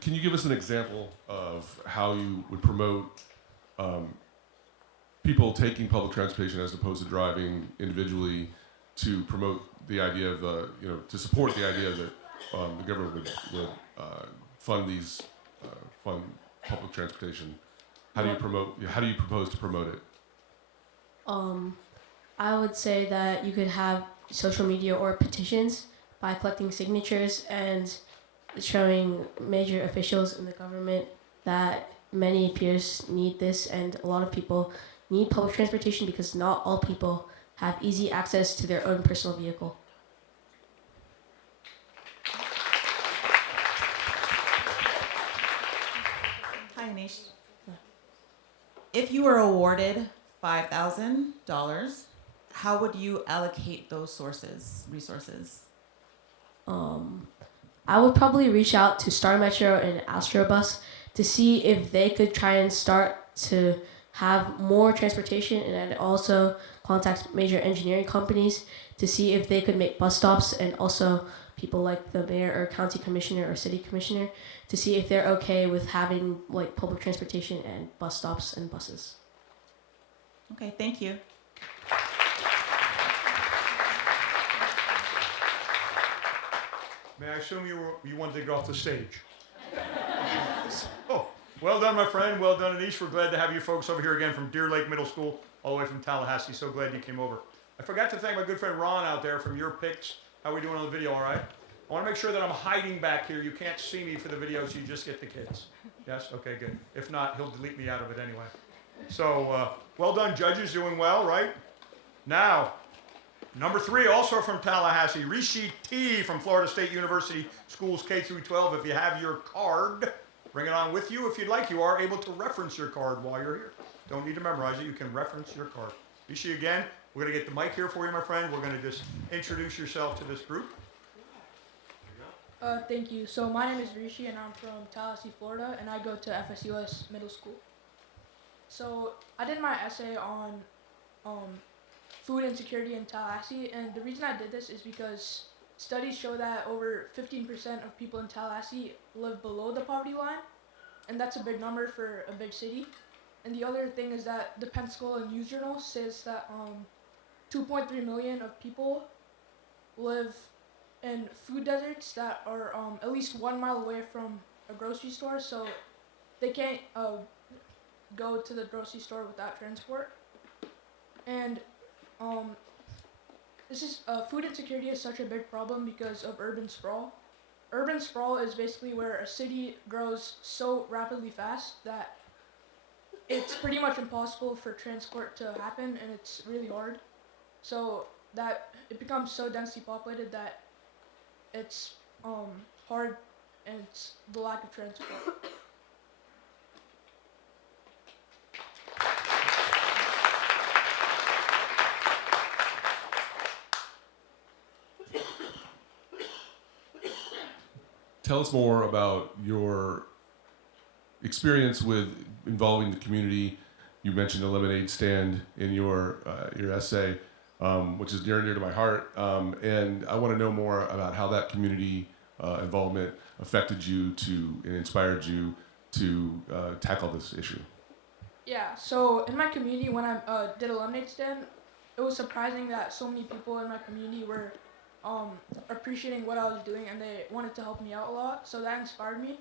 Can you give us an example of how you would promote people taking public transportation as opposed to driving individually to promote the idea of, to support the idea that the government would fund public transportation? How do you propose to promote it? I would say that you could have social media or petitions by collecting signatures and showing major officials in the government that many peers need this, and a lot of people need public transportation because not all people have easy access to their own personal vehicle. Hi, Anish. If you were awarded $5,000, how would you allocate those resources? I would probably reach out to Star Metro and Astro Bus to see if they could try and start to have more transportation, and I'd also contact major engineering companies to see if they could make bus stops, and also people like the mayor or county commissioner or city commissioner to see if they're okay with having like public transportation and bus stops and buses. Okay, thank you. May I assume you wanted to get off the stage? Oh, well done, my friend. Well done, Anish. We're glad to have you folks over here again from Deer Lake Middle School, all the way from Tallahassee. So glad you came over. I forgot to thank my good friend Ron out there from your pics. How are we doing on the video, all right? I want to make sure that I'm hiding back here. You can't see me for the video, so you just get the kids. Yes? Okay, good. If not, he'll delete me out of it anyway. So, well done, judges. Doing well, right? Now, number 3, also from Tallahassee, Rishi T. from Florida State University Schools K through 12. If you have your card, bring it on with you. If you'd like, you are able to reference your card while you're here. Don't need to memorize it. You can reference your card. Rishi, again, we're going to get the mic here for you, my friend. We're going to just introduce yourself to this group. Thank you. So my name is Rishi and I'm from Tallahassee, Florida, and I go to FSUS Middle School. So I did my essay on food insecurity in Tallahassee, and the reason I did this is because studies show that over 15% of people in Tallahassee live below the poverty line, and that's a big number for a big city. And the other thing is that the Pensacola News Journal says that 2.3 million of people live in food deserts that are at least 1 mile away from a grocery store, so they can't go to the grocery store without transport. And this is food insecurity is such a big problem because of urban sprawl. Urban sprawl is basically where a city grows so rapidly fast that it's pretty much impossible for transport to happen, and it's really hard. So that it becomes so densely populated that it's hard, and it's the lack of transport. Tell us more about your experience with involving the community. You mentioned a lemonade stand in your essay, which is near and dear to my heart. And I want to know more about how that community involvement affected you and inspired you to tackle this issue. Yeah, so in my community, when I did a lemonade stand, it was surprising that so many people in my community were appreciating what I was doing, and they wanted to help me out a lot, so that inspired me.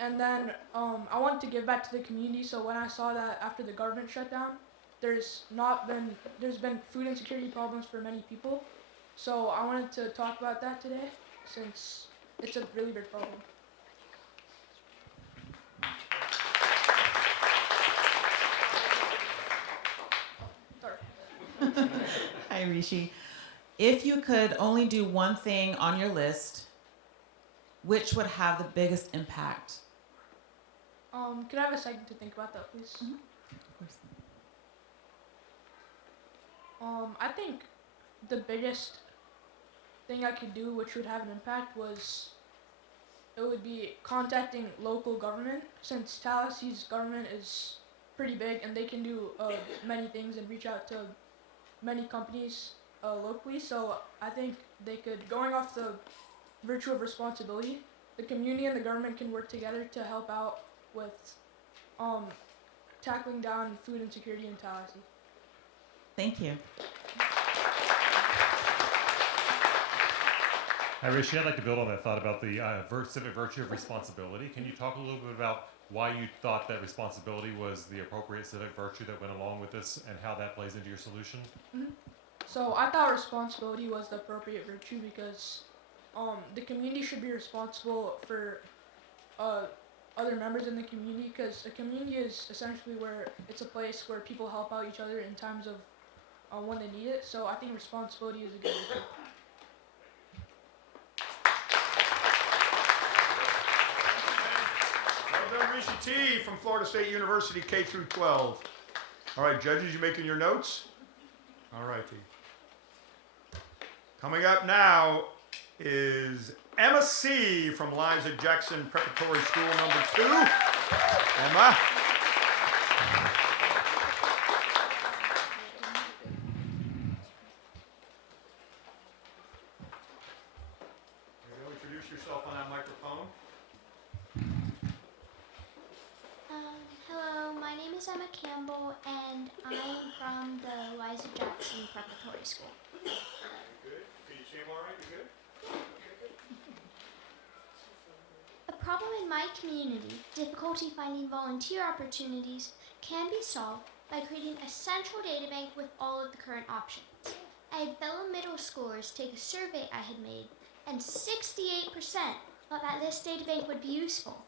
And then I wanted to give back to the community, so when I saw that after the government shut down, there's been food insecurity problems for many people, so I wanted to talk about that today, since it's a really big problem. Hi, Rishi. If you could only do one thing on your list, which would have the biggest impact? Could I have a second to think about that, please? Mm-hmm. Of course. I think the biggest thing I could do, which would have an impact, would be contacting local government, since Tallahassee's government is pretty big and they can do many things and reach out to many companies locally. So I think they could, going off the virtue of responsibility, the community and the government can work together to help out with tackling down food insecurity in Tallahassee. Thank you. Hi, Rishi. I'd like to build on that thought about the civic virtue of responsibility. Can you talk a little bit about why you thought that responsibility was the appropriate civic virtue that went along with this, and how that plays into your solution? Mm-hmm. So I thought responsibility was the appropriate virtue because the community should be responsible for other members in the community, because a community is essentially where it's a place where people help out each other in times of when they need it. So I think responsibility is a good virtue. Well done, Rishi T. from Florida State University K through 12. All right, judges, you making your notes? All righty. Coming up now is Emma C. from Liza Jackson Preparatory School number 2. Emma. Introduce yourself on that microphone. Hello, my name is Emma Campbell, and I'm from the Liza Jackson Preparatory School. Good. Can you see him all right? You good? problem in my community, difficulty finding volunteer opportunities, can be solved by creating a central databank with all of the current options. I had fellow middle schoolers take a survey I had made, and 68% thought that this databank would be useful.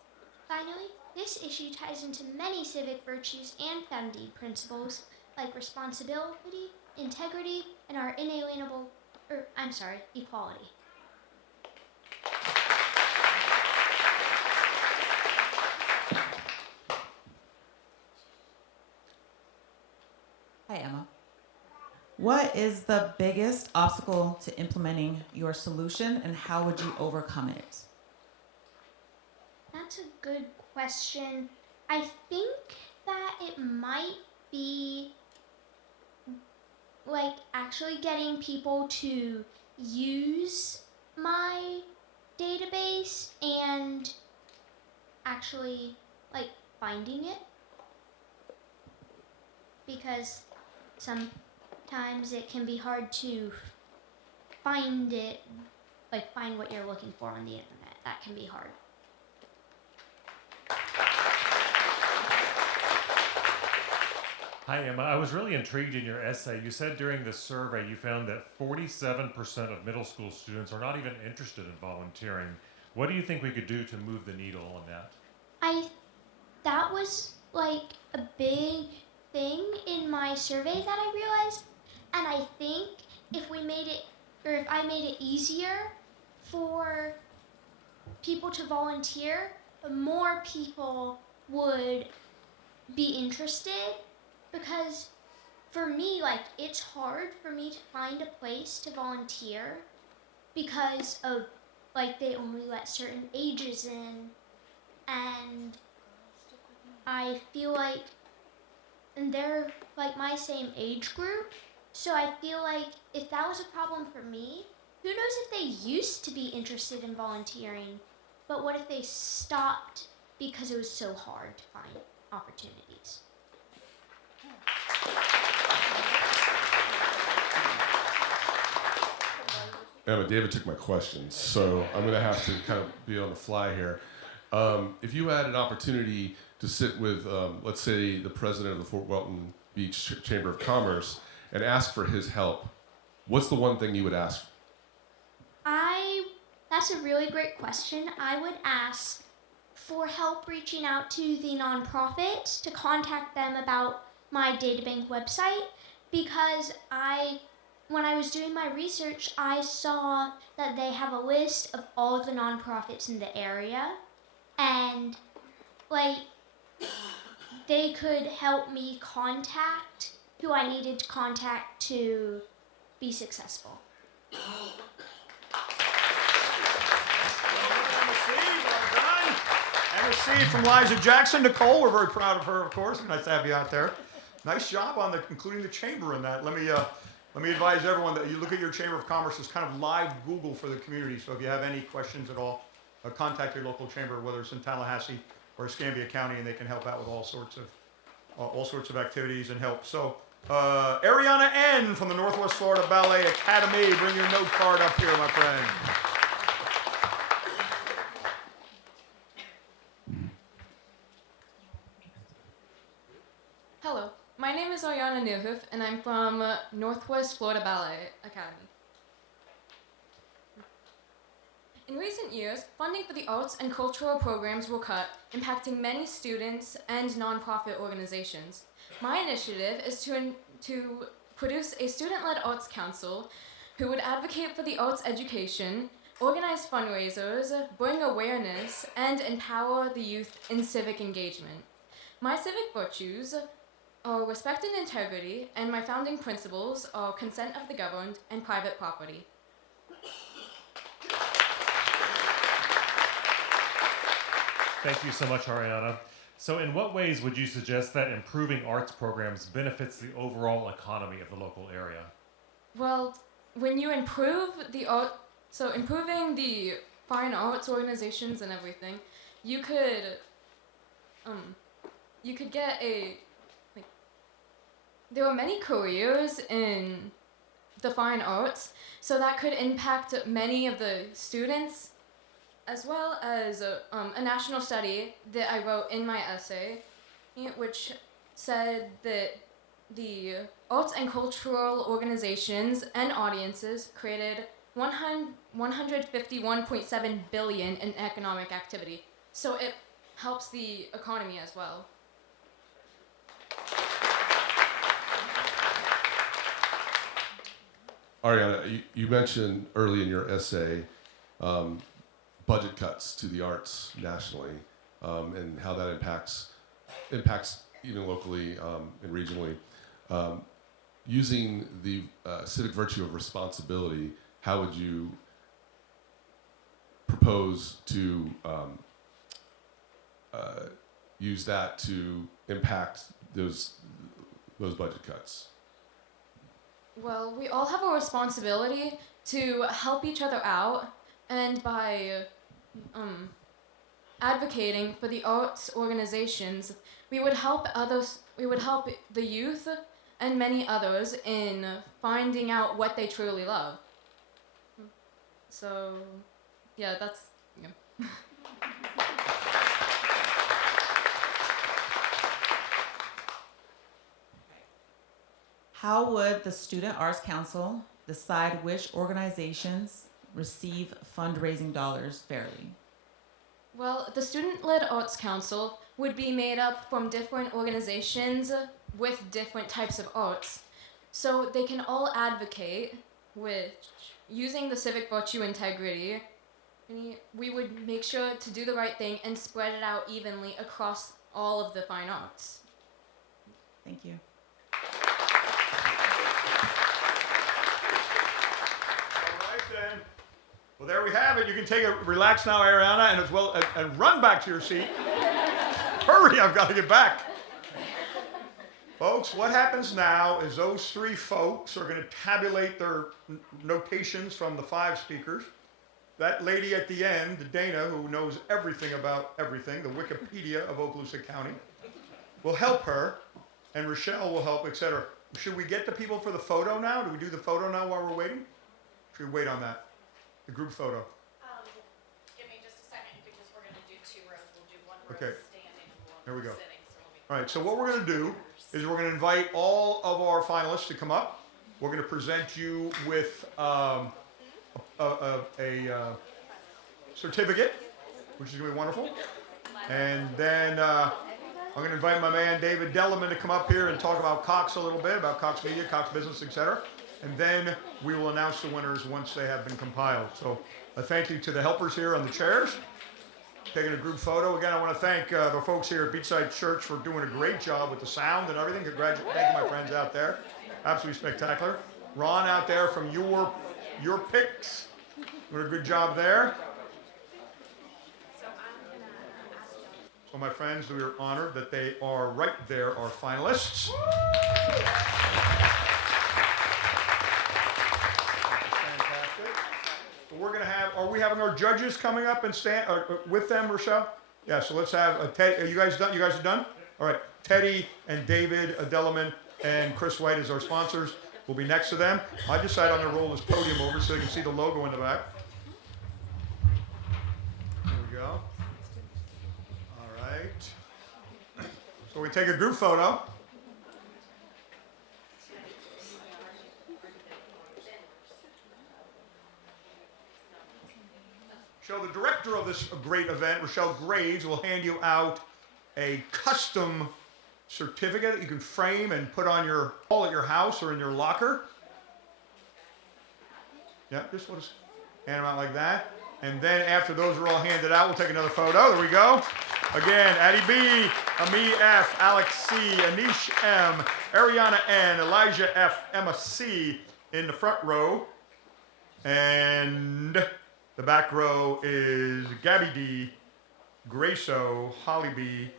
Finally, this issue ties into many civic virtues and founding principles like responsibility, integrity, and our equality. Hi, Emma. What is the biggest obstacle to implementing your solution, and how would you overcome it? That's a good question. I think that it might be like actually getting people to use my database and actually like finding it, because sometimes it can be hard to find it, like find what you're looking for on the internet. That can be hard. Hi, Emma. I was really intrigued in your essay. You said during the survey you found that 47% of middle school students are not even interested in volunteering. What do you think we could do to move the needle on that? That was like a big thing in my survey that I realized, and I think if I made it easier for people to volunteer, more people would be interested. Because for me, like, it's hard for me to find a place to volunteer because of, like, they only let certain ages in, and I feel like, and they're, like, my same age group, so I feel like if that was a problem for me, who knows if they used to be interested in volunteering, but what if they stopped because it was so hard to find opportunities? Emma, David took my questions, so I'm going to have to kind of be on the fly here. If you had an opportunity to sit with, let's say, the president of the Fort Walton Beach Chamber of Commerce and ask for his help, what's the one thing you would ask? That's a really great question. I would ask for help reaching out to the nonprofits to contact them about my databank website, because when I was doing my research, I saw that they have a list of all of the nonprofits in the area, and like they could help me contact who I needed to contact to be successful. And a seed from Liza Jackson. Nicole, we're very proud of her, of course. Nice to have you out there. Nice job on including the chamber in that. Let me advise everyone that you look at your Chamber of Commerce as kind of live Google for the community. So if you have any questions at all, contact your local chamber, whether it's in Tallahassee or Escambia County, and they can help out with all sorts of activities and help. So Ariana N. from the Northwest Florida Ballet Academy, bring your note card up here, my friend. Hello, my name is Ariana Nierhoff, and I'm from Northwest Florida Ballet Academy. In recent years, funding for the arts and cultural programs were cut, impacting many students and nonprofit organizations. My initiative is to produce a student-led arts council who would advocate for the arts education, organize fundraisers, bring awareness, and empower the youth in civic engagement. My civic virtues are respect and integrity, and my founding principles are consent of the governed and private property. Thank you so much, Ariana. So in what ways would you suggest that improving arts programs benefits the overall economy of the local area? Well, when you improve the art, so improving the fine arts organizations and everything, you could get there are many careers in the fine arts, so that could impact many of the students as well as a national study that I wrote in my essay, which said that the arts and cultural organizations and audiences created 151.7 billion in economic activity. So it helps the economy as well. Ariana, you mentioned early in your essay budget cuts to the arts nationally, and how that impacts even locally and regionally. Using the civic virtue of responsibility, how would you propose to use that to impact those budget cuts? Well, we all have a responsibility to help each other out, and by advocating for the arts organizations, we would help others. We would help the youth and many others in finding out what they truly love. So, yeah, that's. Yeah. How would the Student Arts Council decide which organizations receive fundraising dollars fairly? Well, the Student-Led Arts Council would be made up from different organizations with different types of arts. So they can all advocate with using the civic virtue integrity. We would make sure to do the right thing and spread it out evenly across all of the fine arts. Thank you. Well, there we have it. You can take a relax now, Ariana, and as well and run back to your seat. Hurry, I've got to get back. Folks, what happens now is those three folks are going to tabulate their notations from the 5 speakers. That lady at the end, Dana, who knows everything about everything, the Wikipedia of Okaloosa County, will help her, and Rochelle will help, etc. Should we get the people for the photo now? Do we do the photo now while we're waiting? Should we wait on that? The group photo. Give me just a second because we're going to do 2 rows. We'll do 1 row Okay. standing and 1 There we row go. sitting. So let me All right, so what we're going to do is we're going to invite all of our finalists to come up. We're going to present you with a certificate, which is going to be wonderful. And then I'm going to invite my man David Delleman to come up here and talk about Cox a little bit, about Cox Media, Cox Business, etc. And then we will announce the winners once they have been compiled. So a thank you to the helpers here on the chairs, taking a group photo. Again, I want to thank the folks here at Beachside Church for doing a great job with the sound and everything. Thank you, my friends out there. Absolutely spectacular. Ron out there from your picks. Doing a good job there. So my friends, we are honored that they are right there, our finalists. We're going to have, are we having our judges coming up and stand with them, Rochelle? Yeah, so let's have, Ted, are you guys done? You guys are done? All right, Teddy and David Delleman and Chris White as our sponsors will be next to them. I decided I'm going to roll this podium over so they can see the logo in the back. There we go. All right. So we take a group photo. So the director of this great event, Rochelle Graves, will hand you out a custom certificate that you can frame and put on your wall at your house or in your locker. Yeah, just want to hand them out like that. And then after those are all handed out, we'll take another photo. There we go. Again, Addie B, Ami F, Alex C, Anish M, Ariana N, Elijah F, Emma C in the front row. And the back row is Gabby D, Grace O, Holly B.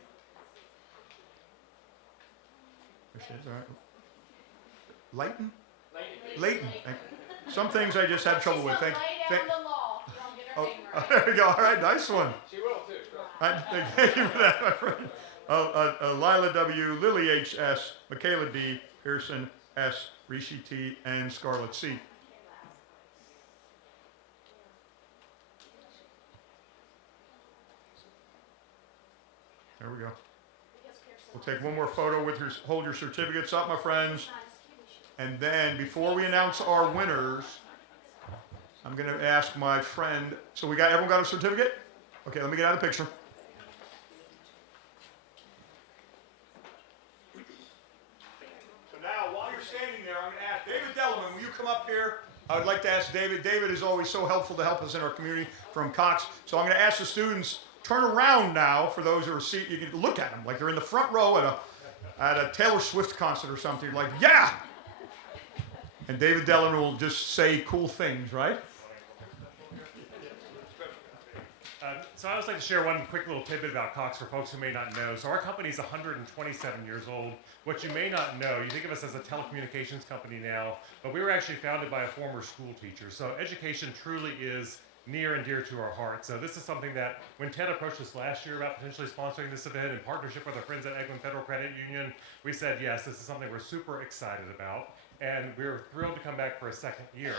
Leighton? Leighton. Some things I just had trouble with. Thank Oh, there we go. All right, nice one. She will too. Thank you for that, my friend. Lila W, Lily H S, Michaela D, Pearson S, Rishi T, and Scarlett C. There we go. We'll take one more photo with your, hold your certificates up, my friends. And then before we announce our winners, I'm going to ask my friend, so everyone got a certificate? Okay, let me get out of the picture. So now, while you're standing there, I'm going to ask David Dellerman, will you come up here? I would like to ask David. David is always so helpful to help us in our community from Cox. So I'm going to ask the students, turn around now for those who are seated. You can look at them like they're in the front row at a Taylor Swift concert or something. You're like, yeah! And David Dellerman will just say cool things, right? So I always like to share one quick little tidbit about Cox for folks who may not know. So our company is 127 years old. What you may not know, you think of us as a telecommunications company now, but we were actually founded by a former school teacher. So education truly is near and dear to our heart. So this is something that when Ted approached us last year about potentially sponsoring this event in partnership with our friends at Egland Federal Credit Union, we said, yes, this is something we're super excited about. And we're thrilled to come back for a second year.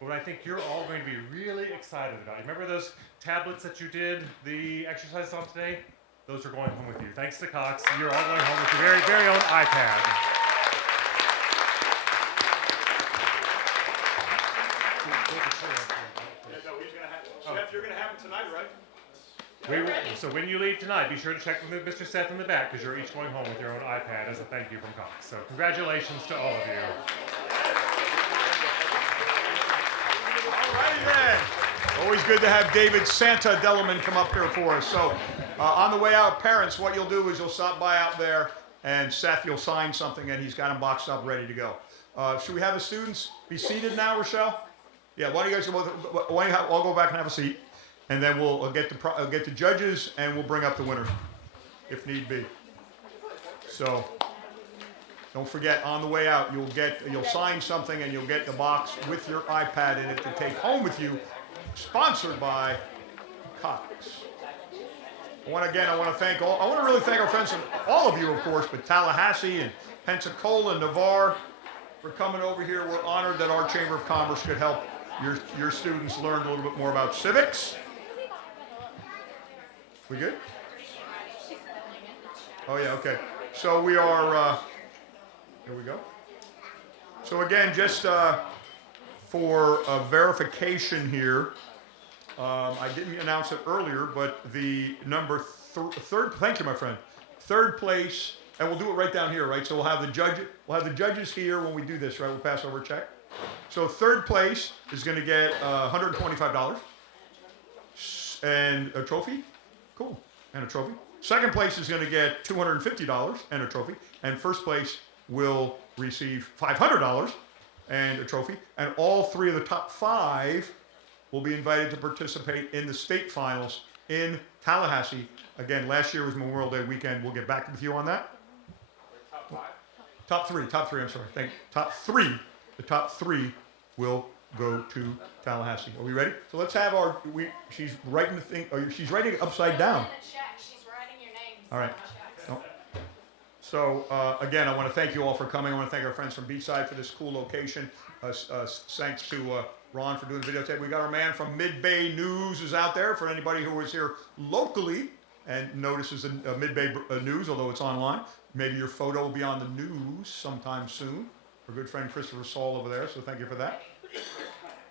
But what I think you're all going to be really excited about, you remember those tablets that you did the exercises on today? Those are going home with you. Thanks to Cox, you're all going home with your very, very own iPad. Seth, you're going to have them tonight, right? So when you leave tonight, be sure to check with Mr. Seth in the back because you're each going home with your own iPad as a thank you from Cox. So congratulations to all of you. All righty then. Always good to have David Santa Dellerman come up here for us. So on the way out, parents, what you'll do is you'll stop by out there and Seth, you'll sign something and he's got them boxed up ready to go. Should we have the students be seated now, Rochelle? Yeah, why don't you guys I'll go back and have a seat. And then we'll get the judges and we'll bring up the winners if need be. So don't forget, on the way out, you'll sign something and you'll get the box with your iPad in it to take home with you, sponsored by Cox. I want to really thank our friends, all of you, of course, but Tallahassee and Pensacola and Navarre for coming over here. We're honored that our Chamber of Commerce could help your students learn a little bit more about civics. We good? Oh yeah, okay. So we are, here we go. So again, just for verification here, I didn't announce it earlier, but the number third, thank you, my friend. Third place, and we'll do it right down here, right? So we'll have the judges here when we do this, right? We'll pass over a check. So third place is going to get $125 and a trophy. Cool, and a trophy. Second place is going to get $250 and a trophy, and first place will receive $500 and a trophy. And all three of the top 5 will be invited to participate in the state finals in Tallahassee. Again, last year was Memorial Day weekend. We'll get back with you on that. Top 3. I'm sorry. Top 3. The top 3 will go to Tallahassee. Are we ready? So let's have she's writing the thing, she's writing it upside down. She's writing your name. All right. No. So again, I want to thank you all for coming. I want to thank our friends from Beachside for this cool location. Thanks to Ron for doing the videotape. We got our man from Mid-Bay News is out there for anybody who is here locally and notices the Mid-Bay News, although it's online. Maybe your photo will be on the news sometime soon. Our good friend Christopher Saul over there, so thank you for that.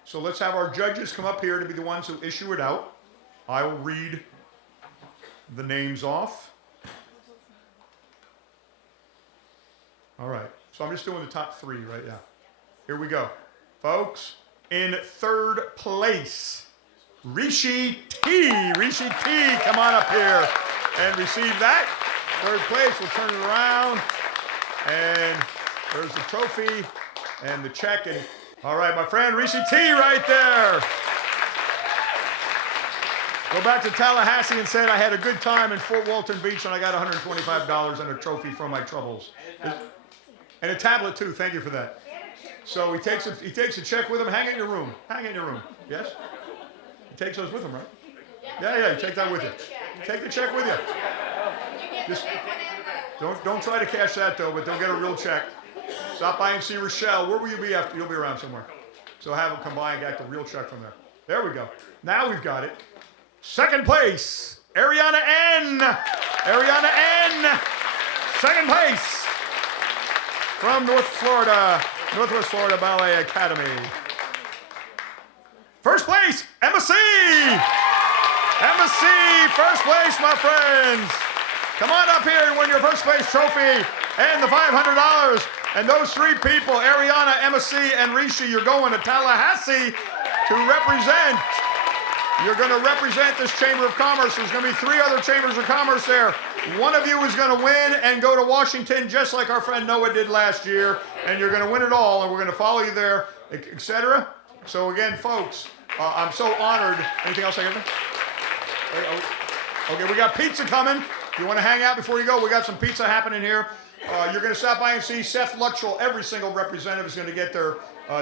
So let's have our judges come up here to be the ones who issue it out. I will read the names off. All right, so I'm just doing the top 3 right now. Here we go. Folks, in third place, Rishi T. Rishi T, come on up here and receive that. Third place, we'll turn it around. And there's the trophy and the check. And all right, my friend Rishi T right there. Go back to Tallahassee and said I had a good time in Fort Walton Beach and I got $125 and a trophy for my troubles. And a tablet too, thank you for that. So he takes a check with him, hang it in your room. Hang it in your room, yes? He takes those with him, right? Yeah, take that with you. Take the check with you. Just don't try to cash that though, but don't get a real check. Stop by and see Rochelle. Where will you be after? You'll be around somewhere. So have him come by and get the real check from there. There we go. Now we've got it. Second place, Ariana N. Ariana N. Second place from Northwest Florida Ballet Academy. First place, Emma C. Emma C, first place, my friends. Come on up here and win your first place trophy and the $500. And those three people, Ariana, Emma C, and Rishi, you're going to Tallahassee to represent. You're going to represent this Chamber of Commerce. There's going to be 3 other Chambers of Commerce there. One of you is going to win and go to Washington just like our friend Noah did last year. And you're going to win it all, and we're going to follow you there, etc. So again, folks, I'm so honored. Anything else I can do? Okay, we got pizza coming. If you want to hang out before you go, we got some pizza happening here. You're going to stop by and see Seth Luttrell. Every single representative is going to get their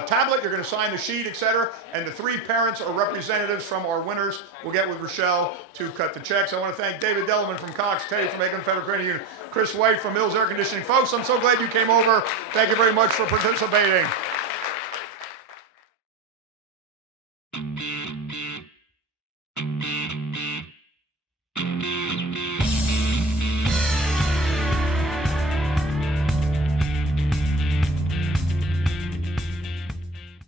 tablet. You're going to sign the sheet, etc. And the 3 parents or representatives from our winners will get with Rochelle to cut the checks. I want to thank David Dellerman from Cox, Teddy from Macon Federal Credit Union, Chris White from Mills Air Conditioning. Folks, I'm so glad you came over. Thank you very much for participating.